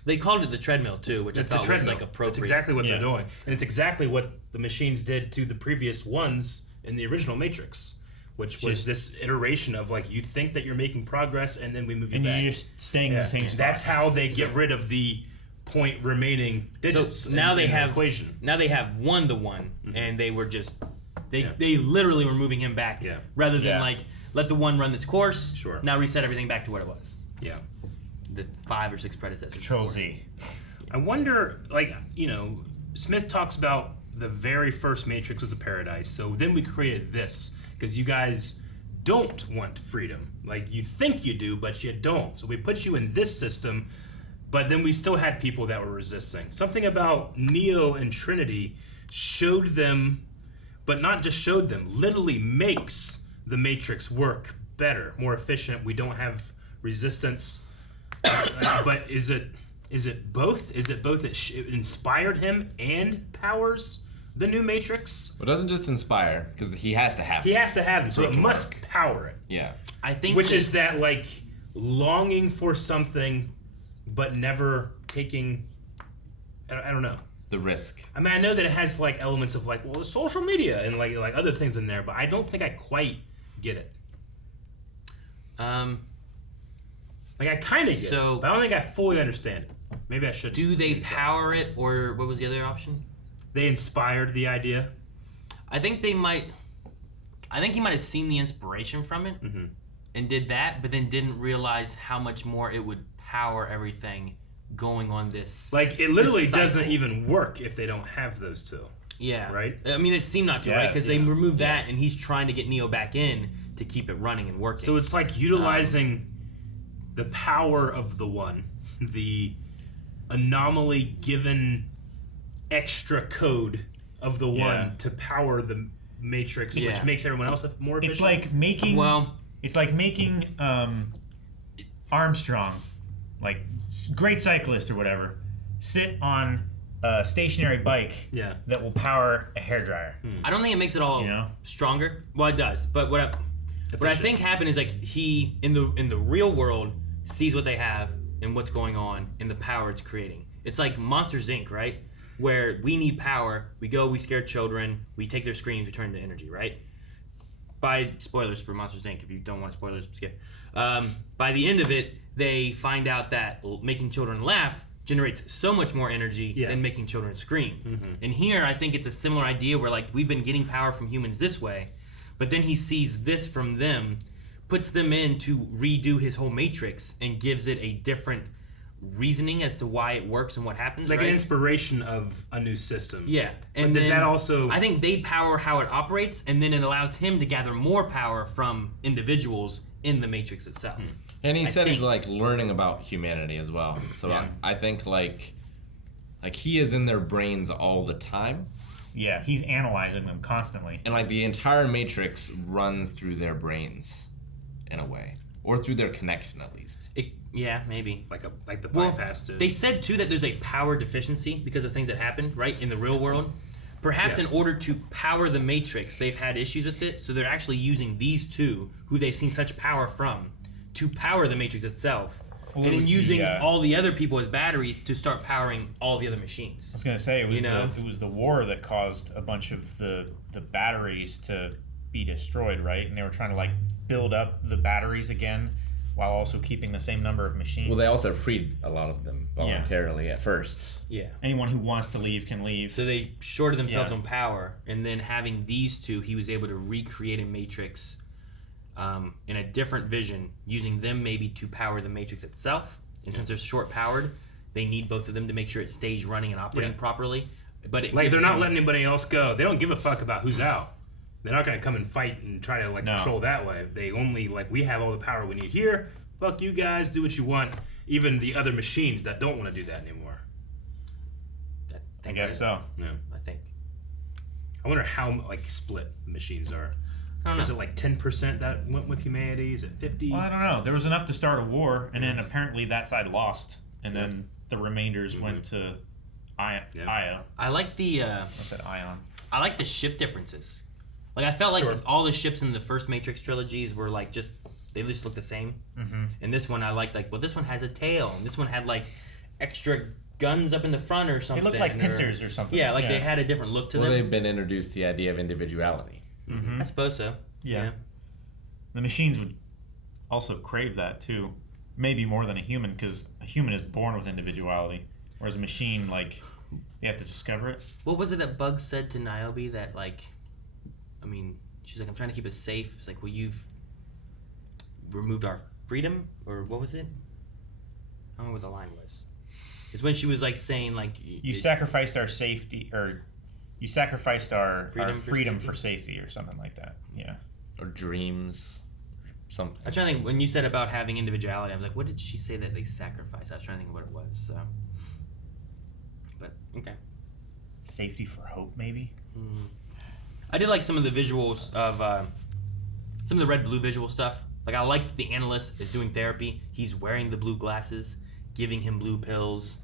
they called it the treadmill too, which I thought was like appropriate. That's exactly what they're doing. And it's exactly what the machines did to the previous ones in the original Matrix, which was this iteration of like you think that you're making progress and then we move you back. And you're just staying in the same spot. That's how they get rid of the point remaining digits. So now in they the have equation. Now they have won the one, and they were just they literally were moving him back rather than like let the one run its course. Sure. Now reset everything back to what it was. Yeah. The 5 or 6 predecessors. Control Z. I wonder, like, Smith talks about the very first Matrix was a paradise, so then we created this, because you guys don't want freedom. Like, you think you do, but you don't. So we put you in this system, but then we still had people that were resisting. Something about Neo and Trinity showed them, but not just showed them, literally makes the Matrix work better, more efficient. We don't have resistance. But is it both? Is it both that it inspired him and powers the new Matrix? Well, it doesn't just inspire, because he has to have He has to have it, so For it it to must work. power it. Yeah. I think Which is that, like, longing for something, but never taking, I don't know. The risk. I mean, I know that it has, like, elements of, like, well, the social media and, like other things in there, but I don't think I quite get it. Like, I kind of get it, but I don't think I fully understand it. Maybe I should. Do they power it, or what was the other option? They inspired the idea. I think they might. I think he might have seen the inspiration from it and did that, but then didn't realize how much more it would power everything going on this. Like, it literally this cycle. doesn't even work if they don't have those two. Yeah. Right? I mean, it seemed not to, right? Because they yeah. removed that, and he's trying to get Neo back in to keep it running and working. So it's like utilizing the power of the one, the anomaly given extra code of the one to power the Matrix, which makes everyone else more efficient. It's like making. It's like making Armstrong, like great cyclist or whatever, sit on a stationary bike that will power a hairdryer. I don't think it makes it all stronger. Well, it does, but what I think happened is like he in the real world sees what they have and what's going on and the power it's creating. It's like Monsters Inc., right? Where we need power, we go, we scare children, we take their screams, we turn into energy, right? By spoilers for Monsters Inc. If you don't want spoilers, skip. By the end of it, they find out that making children laugh generates so much more energy than making children scream. And here, I think it's a similar idea where like we've been getting power from humans this way, but then he sees this from them, puts them in to redo his whole Matrix and gives it a different reasoning as to why it works and what happens. Like right? an inspiration of a new system. Yeah, and does that also? I think they power how it operates, and then it allows him to gather more power from individuals in the Matrix itself. And he said he's like learning about humanity as well. So I think like he is in their brains all the time. Yeah, he's analyzing them constantly. And like the entire Matrix runs through their brains in a way. Or through their connection at least. Yeah, maybe. Like the bypass did. They said too that there's a power deficiency because of things that happened, right, in the real world. Perhaps in order to power the Matrix, they've had issues with it, so they're actually using these two, who they've seen such power from, to power the Matrix itself. Well, and then using the, all the other people as batteries to start powering all the other machines. I was gonna say it was the war that caused a bunch of the batteries to be destroyed, right? And they were trying to like build up the batteries again while also keeping the same number of machines. Well, they also freed a lot of them voluntarily at first. Yeah. Anyone who wants to leave can leave. So they shorted themselves on power, and then having these two, he was able to recreate a Matrix in a different vision, using them maybe to power the Matrix itself. And since they're short powered, they need both of them to make sure it stays running and operating properly. But they're not letting anybody else go. They don't give a fuck about who's out. They're not going to come and fight and try to control that way. They only we have all the power we need here. Fuck you guys, do what you want. Even the other machines that don't want to do that anymore. I guess so. Yeah, I think. I wonder how split the machines are. I don't know. Is it 10% that went with humanity? Is it 50? Well, I don't know. There was enough to start a war, and then apparently that side lost, and then the remainders went to Io. I like the. I said Ion. I like the ship differences. I felt like all the ships in the first Matrix trilogies were they just look the same. Mm-hmm. And this one I liked well, this one has a tail, and this one had extra guns up in the front or something. They looked like pincers or something. Yeah, they had a different look to them. They've been introduced to the idea of individuality. Mm-hmm. I suppose so. Yeah. The machines would also crave that too. Maybe more than a human, because a human is born with individuality, whereas a machine, they have to discover it. What was it that Bugs said to Niobe that she's like, I'm trying to keep us safe. It's like, well, you've removed our freedom, or what was it? I don't know what the line was. It's when she was saying you sacrificed our safety, or you sacrificed our freedom for safety? safety, or something like that. Yeah. Or dreams, something. I'm trying to think, when you said about having individuality, I was like, what did she say that they sacrificed? I was trying to think of what it was. So, but okay. Safety for hope, maybe. I did like some of the visuals of some of the red-blue visual stuff. I liked the analyst is doing therapy. He's wearing the blue glasses, giving him blue pills,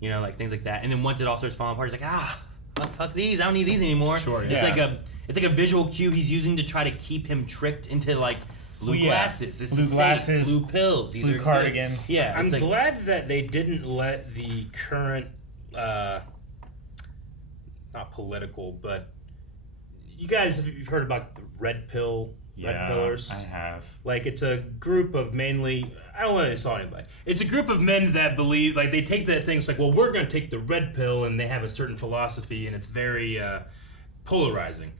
things like that. And then once it all starts falling apart, he's like, fuck these. I don't need these anymore. Sure, yeah. It's like a visual cue he's using to try to keep him tricked into blue glasses. This is safe. Blue pills. These blue are cardigan. Good. Yeah. I'm glad that they didn't let the current, not political, but you guys have heard about the red pill. Red pillars. I have. It's a group of mainly, I don't want to insult anybody. It's a group of men that believe, they take that things well, we're going to take the red pill, and they have a certain philosophy, and it's very polarizing,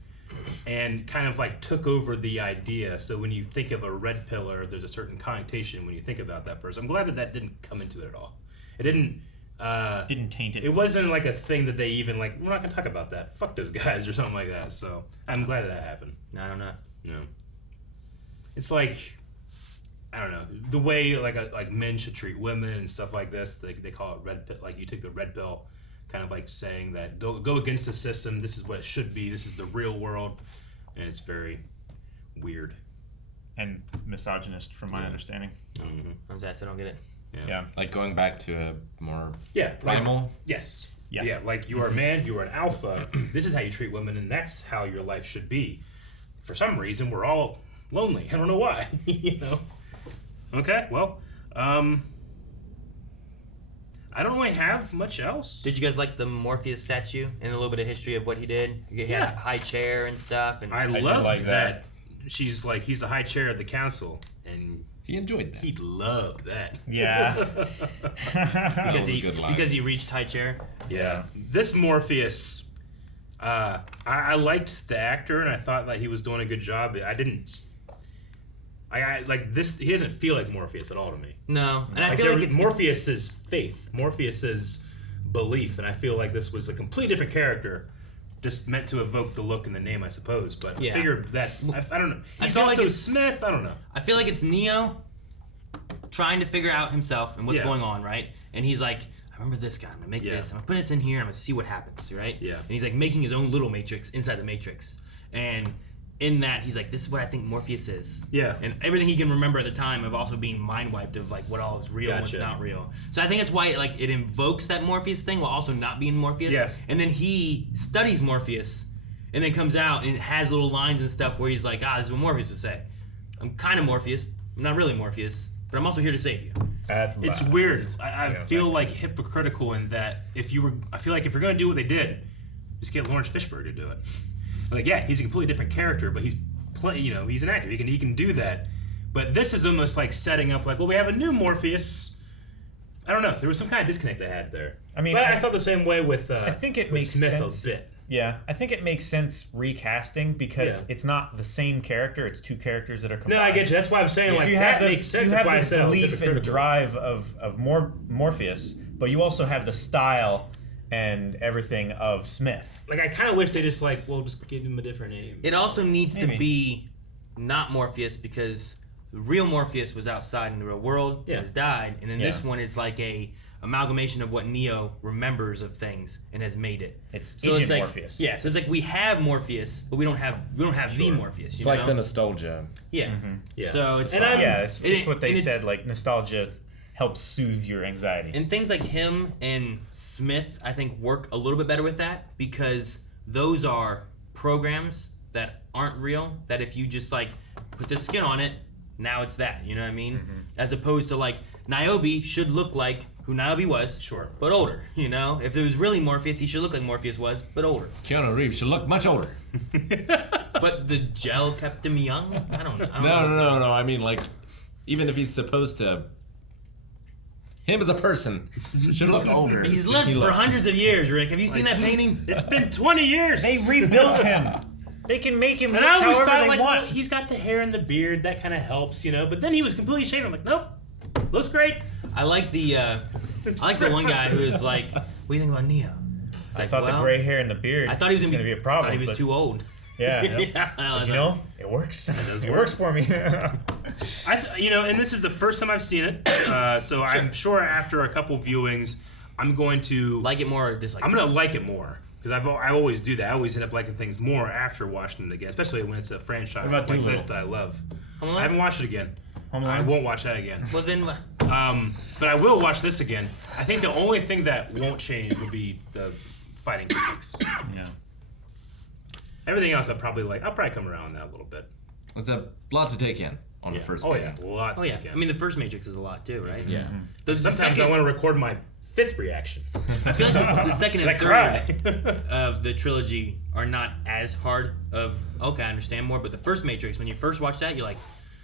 and kind of took over the idea. So when you think of a red pillar, there's a certain connotation when you think about that person. I'm glad that didn't come into it at all. It didn't taint it. It wasn't a thing that they even we're not going to talk about that. Fuck those guys or something like that. So I'm glad that happened. I don't know. No. It's I don't know, the way men should treat women and stuff like this. They call it red pill. You took the red pill, kind of saying that don't go against the system. This is what it should be. This is the real world, and it's very weird and misogynist, from my understanding. Mm-hmm. I don't get it. Yeah. Going back to a more primal. Yes. Yeah. You are a man. You are an alpha. This is how you treat women, and that's how your life should be. For some reason, we're all lonely. I don't know why. Okay, well, I don't really have much else. Did you guys like the Morpheus statue and a little bit of history of what he did? He had a high chair and stuff. And I love that. She's he's the high chair of the council, and he enjoyed that. He loved that. Yeah. because he reached high chair. Yeah. This Morpheus, I liked the actor, and I thought that he was doing a good job. I like this. He doesn't feel like Morpheus at all to me. No, and I feel like it's Morpheus's faith, Morpheus's belief, and I feel like this was a completely different character, just meant to evoke the look and the name, I suppose. But I figured that I don't know. He's also like Smith. I don't know. I feel like it's Neo trying to figure out himself and what's going on, right? And he's like, I remember this guy. I'm gonna make this. I'm gonna put this in here. I'm gonna see what happens, right? Yeah. And he's like making his own little matrix inside the matrix, and in that he's like, this is what I think Morpheus is. Yeah. And everything he can remember at the time of also being mind wiped of like what all is real and what's not real. So I think that's why it invokes that Morpheus thing while also not being Morpheus. Yeah. And then he studies Morpheus, and then comes out and it has little lines and stuff where he's like, this is what Morpheus would say. I'm kind of Morpheus. I'm not really Morpheus, but I'm also here to save you. It's weird. I feel like hypocritical in that I feel like if you're gonna do what they did, just get Lawrence Fishburne to do it. Like, yeah, he's a completely different character, but he's an actor. He can do that. But this is almost like setting up, like, well, we have a new Morpheus. I don't know. There was some kind of disconnect I had there. I mean, but I felt the same way with. I think it with makes Smith sense. a bit. Yeah, I think it makes sense recasting because it's not the same character; it's two characters that are combined. No, I get you. That's why I'm saying like that makes sense. You That's have why I the said belief and drive of Morpheus, but you also have the style and everything of Smith. Like, I kind of wish they just just give him a different name. It also needs to be not Morpheus because the real Morpheus was outside in the real world, has died, and then this one is like a amalgamation of what Neo remembers of things and has made it. It's Agent Morpheus. Yeah, so it's like we have Morpheus, but we don't have the Morpheus. It's like the nostalgia. Yeah. Mm-hmm. Yeah. So it's it's what they said. Like nostalgia helps soothe your anxiety. And things like him and Smith, I think, work a little bit better with that because those are programs that aren't real. That if you just like put the skin on it, now it's that. You know what I mean? Mm-hmm. As opposed to like Niobe should look like who Niobe was, but older. You know, if it was really Morpheus, he should look like Morpheus was, but older. Keanu Reeves should look much older. But the gel kept him young. I don't know. No. I mean, like, even if he's supposed to. Him as a person should look older. He's lived for hundreds of years, Rick. Have you seen that painting? It's been 20 years. They rebuilt him. They can make him look I always however thought, they like, want. well, he's got the hair and the beard. That kind of helps, you know. But then he was completely shaved. I'm like, nope. Looks great. I like the one guy who is like, what do you think about Neo? I thought the gray hair and the beard I thought he was going to be a problem. I thought he was too old. Yeah. But you know, it works. It works for me. And this is the first time I've seen it, so I'm sure after a couple viewings, I'm going to like it more or dislike. I'm going to like it more because I always do that. I always end up liking things more after watching it again, especially when it's a franchise like this that I love. I haven't watched it again. I won't watch that again. Well then, but I will watch this again. I think the only thing that won't change would be the fighting techniques. Yeah. Everything else I'll probably come around on that a little bit. It's a lot to take in on the first viewing. A lot to take in. I mean, the first Matrix is a lot too, right? Yeah. Sometimes I want to record my fifth reaction. I feel like the second and cry. third of the trilogy are not as hard of, okay, I understand more, but the first Matrix, when you first watch that, you're like,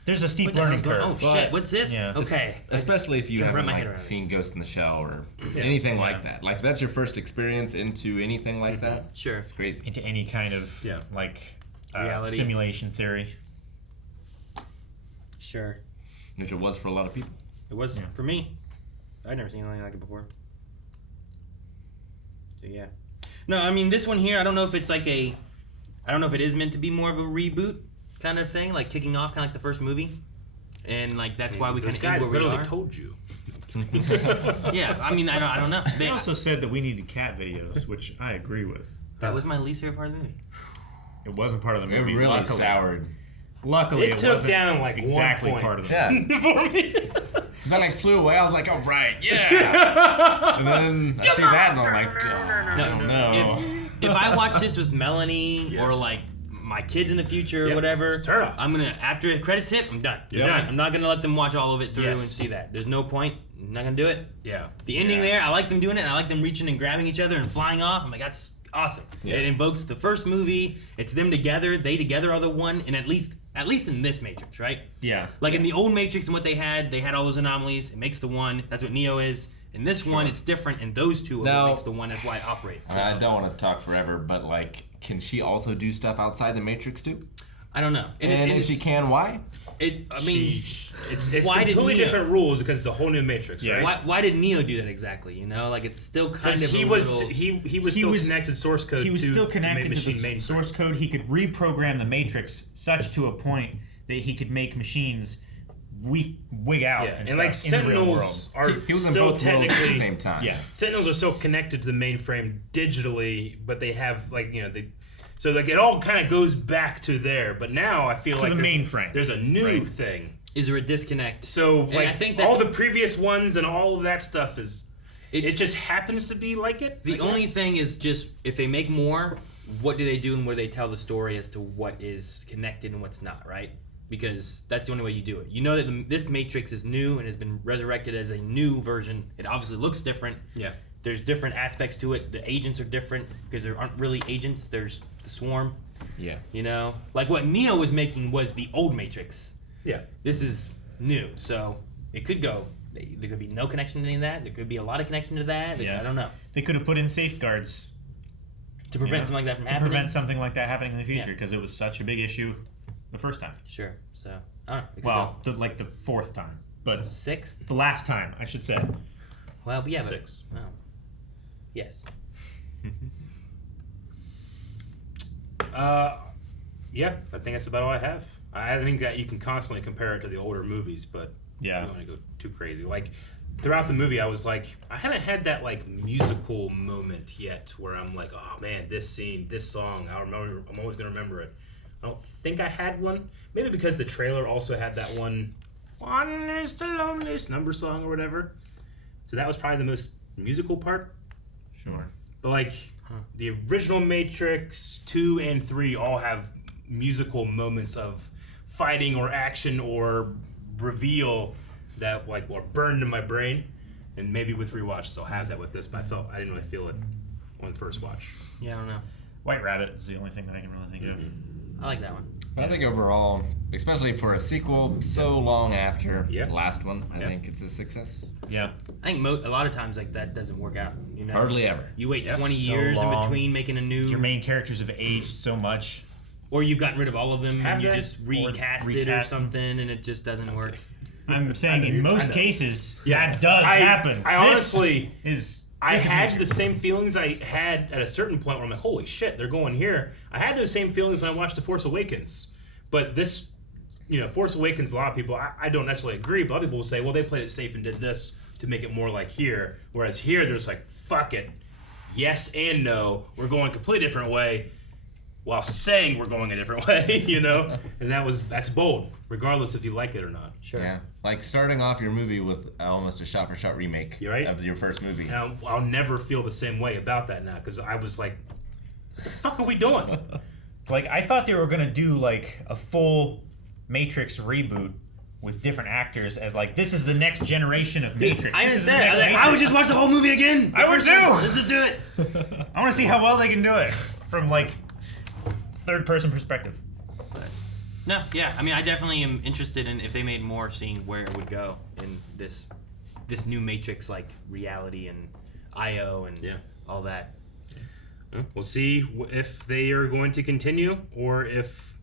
there's a steep learning curve. Oh shit, what's this? Yeah. Okay. Especially if you haven't my head like, around seen Ghost in the Shell or anything like that. Like, if that's your first experience into anything like that, sure, it's crazy. Into any kind of reality simulation theory. Sure. Which it was for a lot of people. It was for me. I'd never seen anything like it before. So yeah. No, I mean this one here, I don't know if it's like I don't know if it is meant to be more of a reboot kind of thing, like kicking off kind of like the first movie. And like that's why we kind of guys where we literally are. told you. Yeah, I mean I don't know. They also said that we needed cat videos, which I agree with. That was my least favorite part of the movie. It wasn't part of the movie. It really luckily. soured. Luckily, it took wasn't down like exactly 1 point. part of the movie. For me. Because I flew away. I was like, oh, right, yeah. And then I see that and I'm like, oh, I don't know. If I watch this with Melanie or like my kids in the future or whatever, turn off. I'm gonna, after the credits hit, I'm done. You're done. I'm not gonna let them watch all of it through and see that. There's no point. I'm not gonna do it. Yeah. The ending there, I like them doing it. And I like them reaching and grabbing each other and flying off. I'm like, that's awesome. Yeah. It invokes the first movie. It's them together. They together are the one. And at least in this Matrix, right? Yeah. Like in the old Matrix and what they had all those anomalies. It makes the one. That's what Neo is. In this one, it's different, and those two are what makes the one. That's why it operates. So. I don't want to talk forever, but like, can she also do stuff outside the Matrix too? I don't know. And if she can, why? I mean, it's why did completely Neo- different rules because it's a whole new Matrix, right? Why did Neo do that exactly? You know, like it's still kind of he was still connected source code. He was to still connected to machine the mainframe. source code. He could reprogram the Matrix such to a point that he could make machines wig out Yeah, and, and like stuff in the real world. Sentinels are He was in still both worlds at technically the same time. Yeah. Sentinels are still connected to the mainframe digitally, but they have so like it all kind of goes back to there. But now I feel To like the there's, mainframe. there's a new Right. thing. Is there a disconnect? So And like I think all that's- the previous ones and all of that stuff is it just happens to be like it. The I only guess? thing is just if they make more, what do they do and where they tell the story as to what is connected and what's not, right? Because that's the only way you do it. You know that this Matrix is new and has been resurrected as a new version. It obviously looks different. Yeah. There's different aspects to it. The agents are different because there aren't really agents. There's the swarm. Yeah. You know, like what Neo was making was the old Matrix. Yeah. This is new, so it could go. There could be no connection to any of that. There could be a lot of connection to that. I don't know. They could have put in safeguards To prevent something like that from happening. To prevent something like that happening in the future, Yeah. because it was such a big issue the first time. Sure. So I don't know. It could Well, go. the fourth time, but sixth, the last time, I should say. Well, yeah, but, Six. Oh. Yes. Yeah, I think that's about all I have. I think that you can constantly compare it to the older movies, but Yeah. you don't want to go too crazy. Like throughout the movie, I was like, I haven't had that like musical moment yet where I'm like, oh man, this scene, this song, I'm always gonna remember it. I don't think I had one. Maybe because the trailer also had that one is the loneliest number song or whatever. So that was probably the most musical part. Sure. But like the original Matrix 2 and 3 all have musical moments of fighting or action or reveal that like were burned in my brain. And maybe with rewatches I'll have that with this, but I didn't really feel it on the first watch. Yeah, I don't know. White Rabbit is the only thing that I can really think of. I like that one. But I think overall, especially for a sequel so long after Yep. the last one, I Yep. think it's a success. Yeah. I think a lot of times like that doesn't work out. You know, Hardly ever. You wait Yep. 20 So years in long. between making a new, Your main characters have aged so much. or you've gotten rid of all of them Have and you they? just recast it or recast them. something, and it just doesn't work. I'm saying in most cases, Yeah. that does happen. I This honestly is. I freaking had major. the same feelings I had at a certain point where I'm like, holy shit, they're going here. I had those same feelings when I watched The Force Awakens. But this, Force Awakens, a lot of people, I don't necessarily agree, but a lot of people will say, well, they played it safe and did this to make it more like here. Whereas here, they're just like, fuck it. Yes and no. We're going a completely different way while saying we're going a different way, And that's bold, regardless if you like it or not. Sure. Yeah. Like starting off your movie with almost a shot-for-shot remake You're right. of your first movie. And I'll never feel the same way about that now because I was like, what the fuck are we doing? Like, I thought they were gonna do like a full Matrix reboot with different actors as like this is the next generation of Matrix. I This is the understand. next I would Matrix. just watch the whole movie again. I would too. Let's just do it. I want to see how well they can do it from like third-person perspective. No, yeah. I mean, I definitely am interested in if they made more, seeing where it would go in this new Matrix like reality and IO and all that. We'll see if they are going to continue or if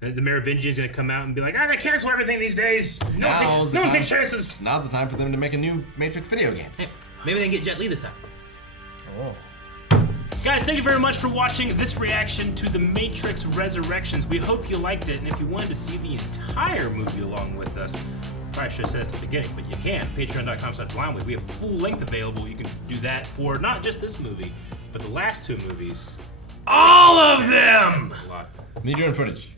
the Merovingian is going to come out and be like, they cancel everything these days. No one takes chances. Now's the time for them to make a new Matrix video game. Hey, maybe they can get Jet Li this time. Oh. Guys, thank you very much for watching this reaction to The Matrix Resurrections. We hope you liked it, and if you wanted to see the entire movie along with us, probably should have said this at the beginning, but you can. Patreon.com/blindweek. We have full length available. You can do that for not just this movie, but the last two movies. All of them! Need your own footage.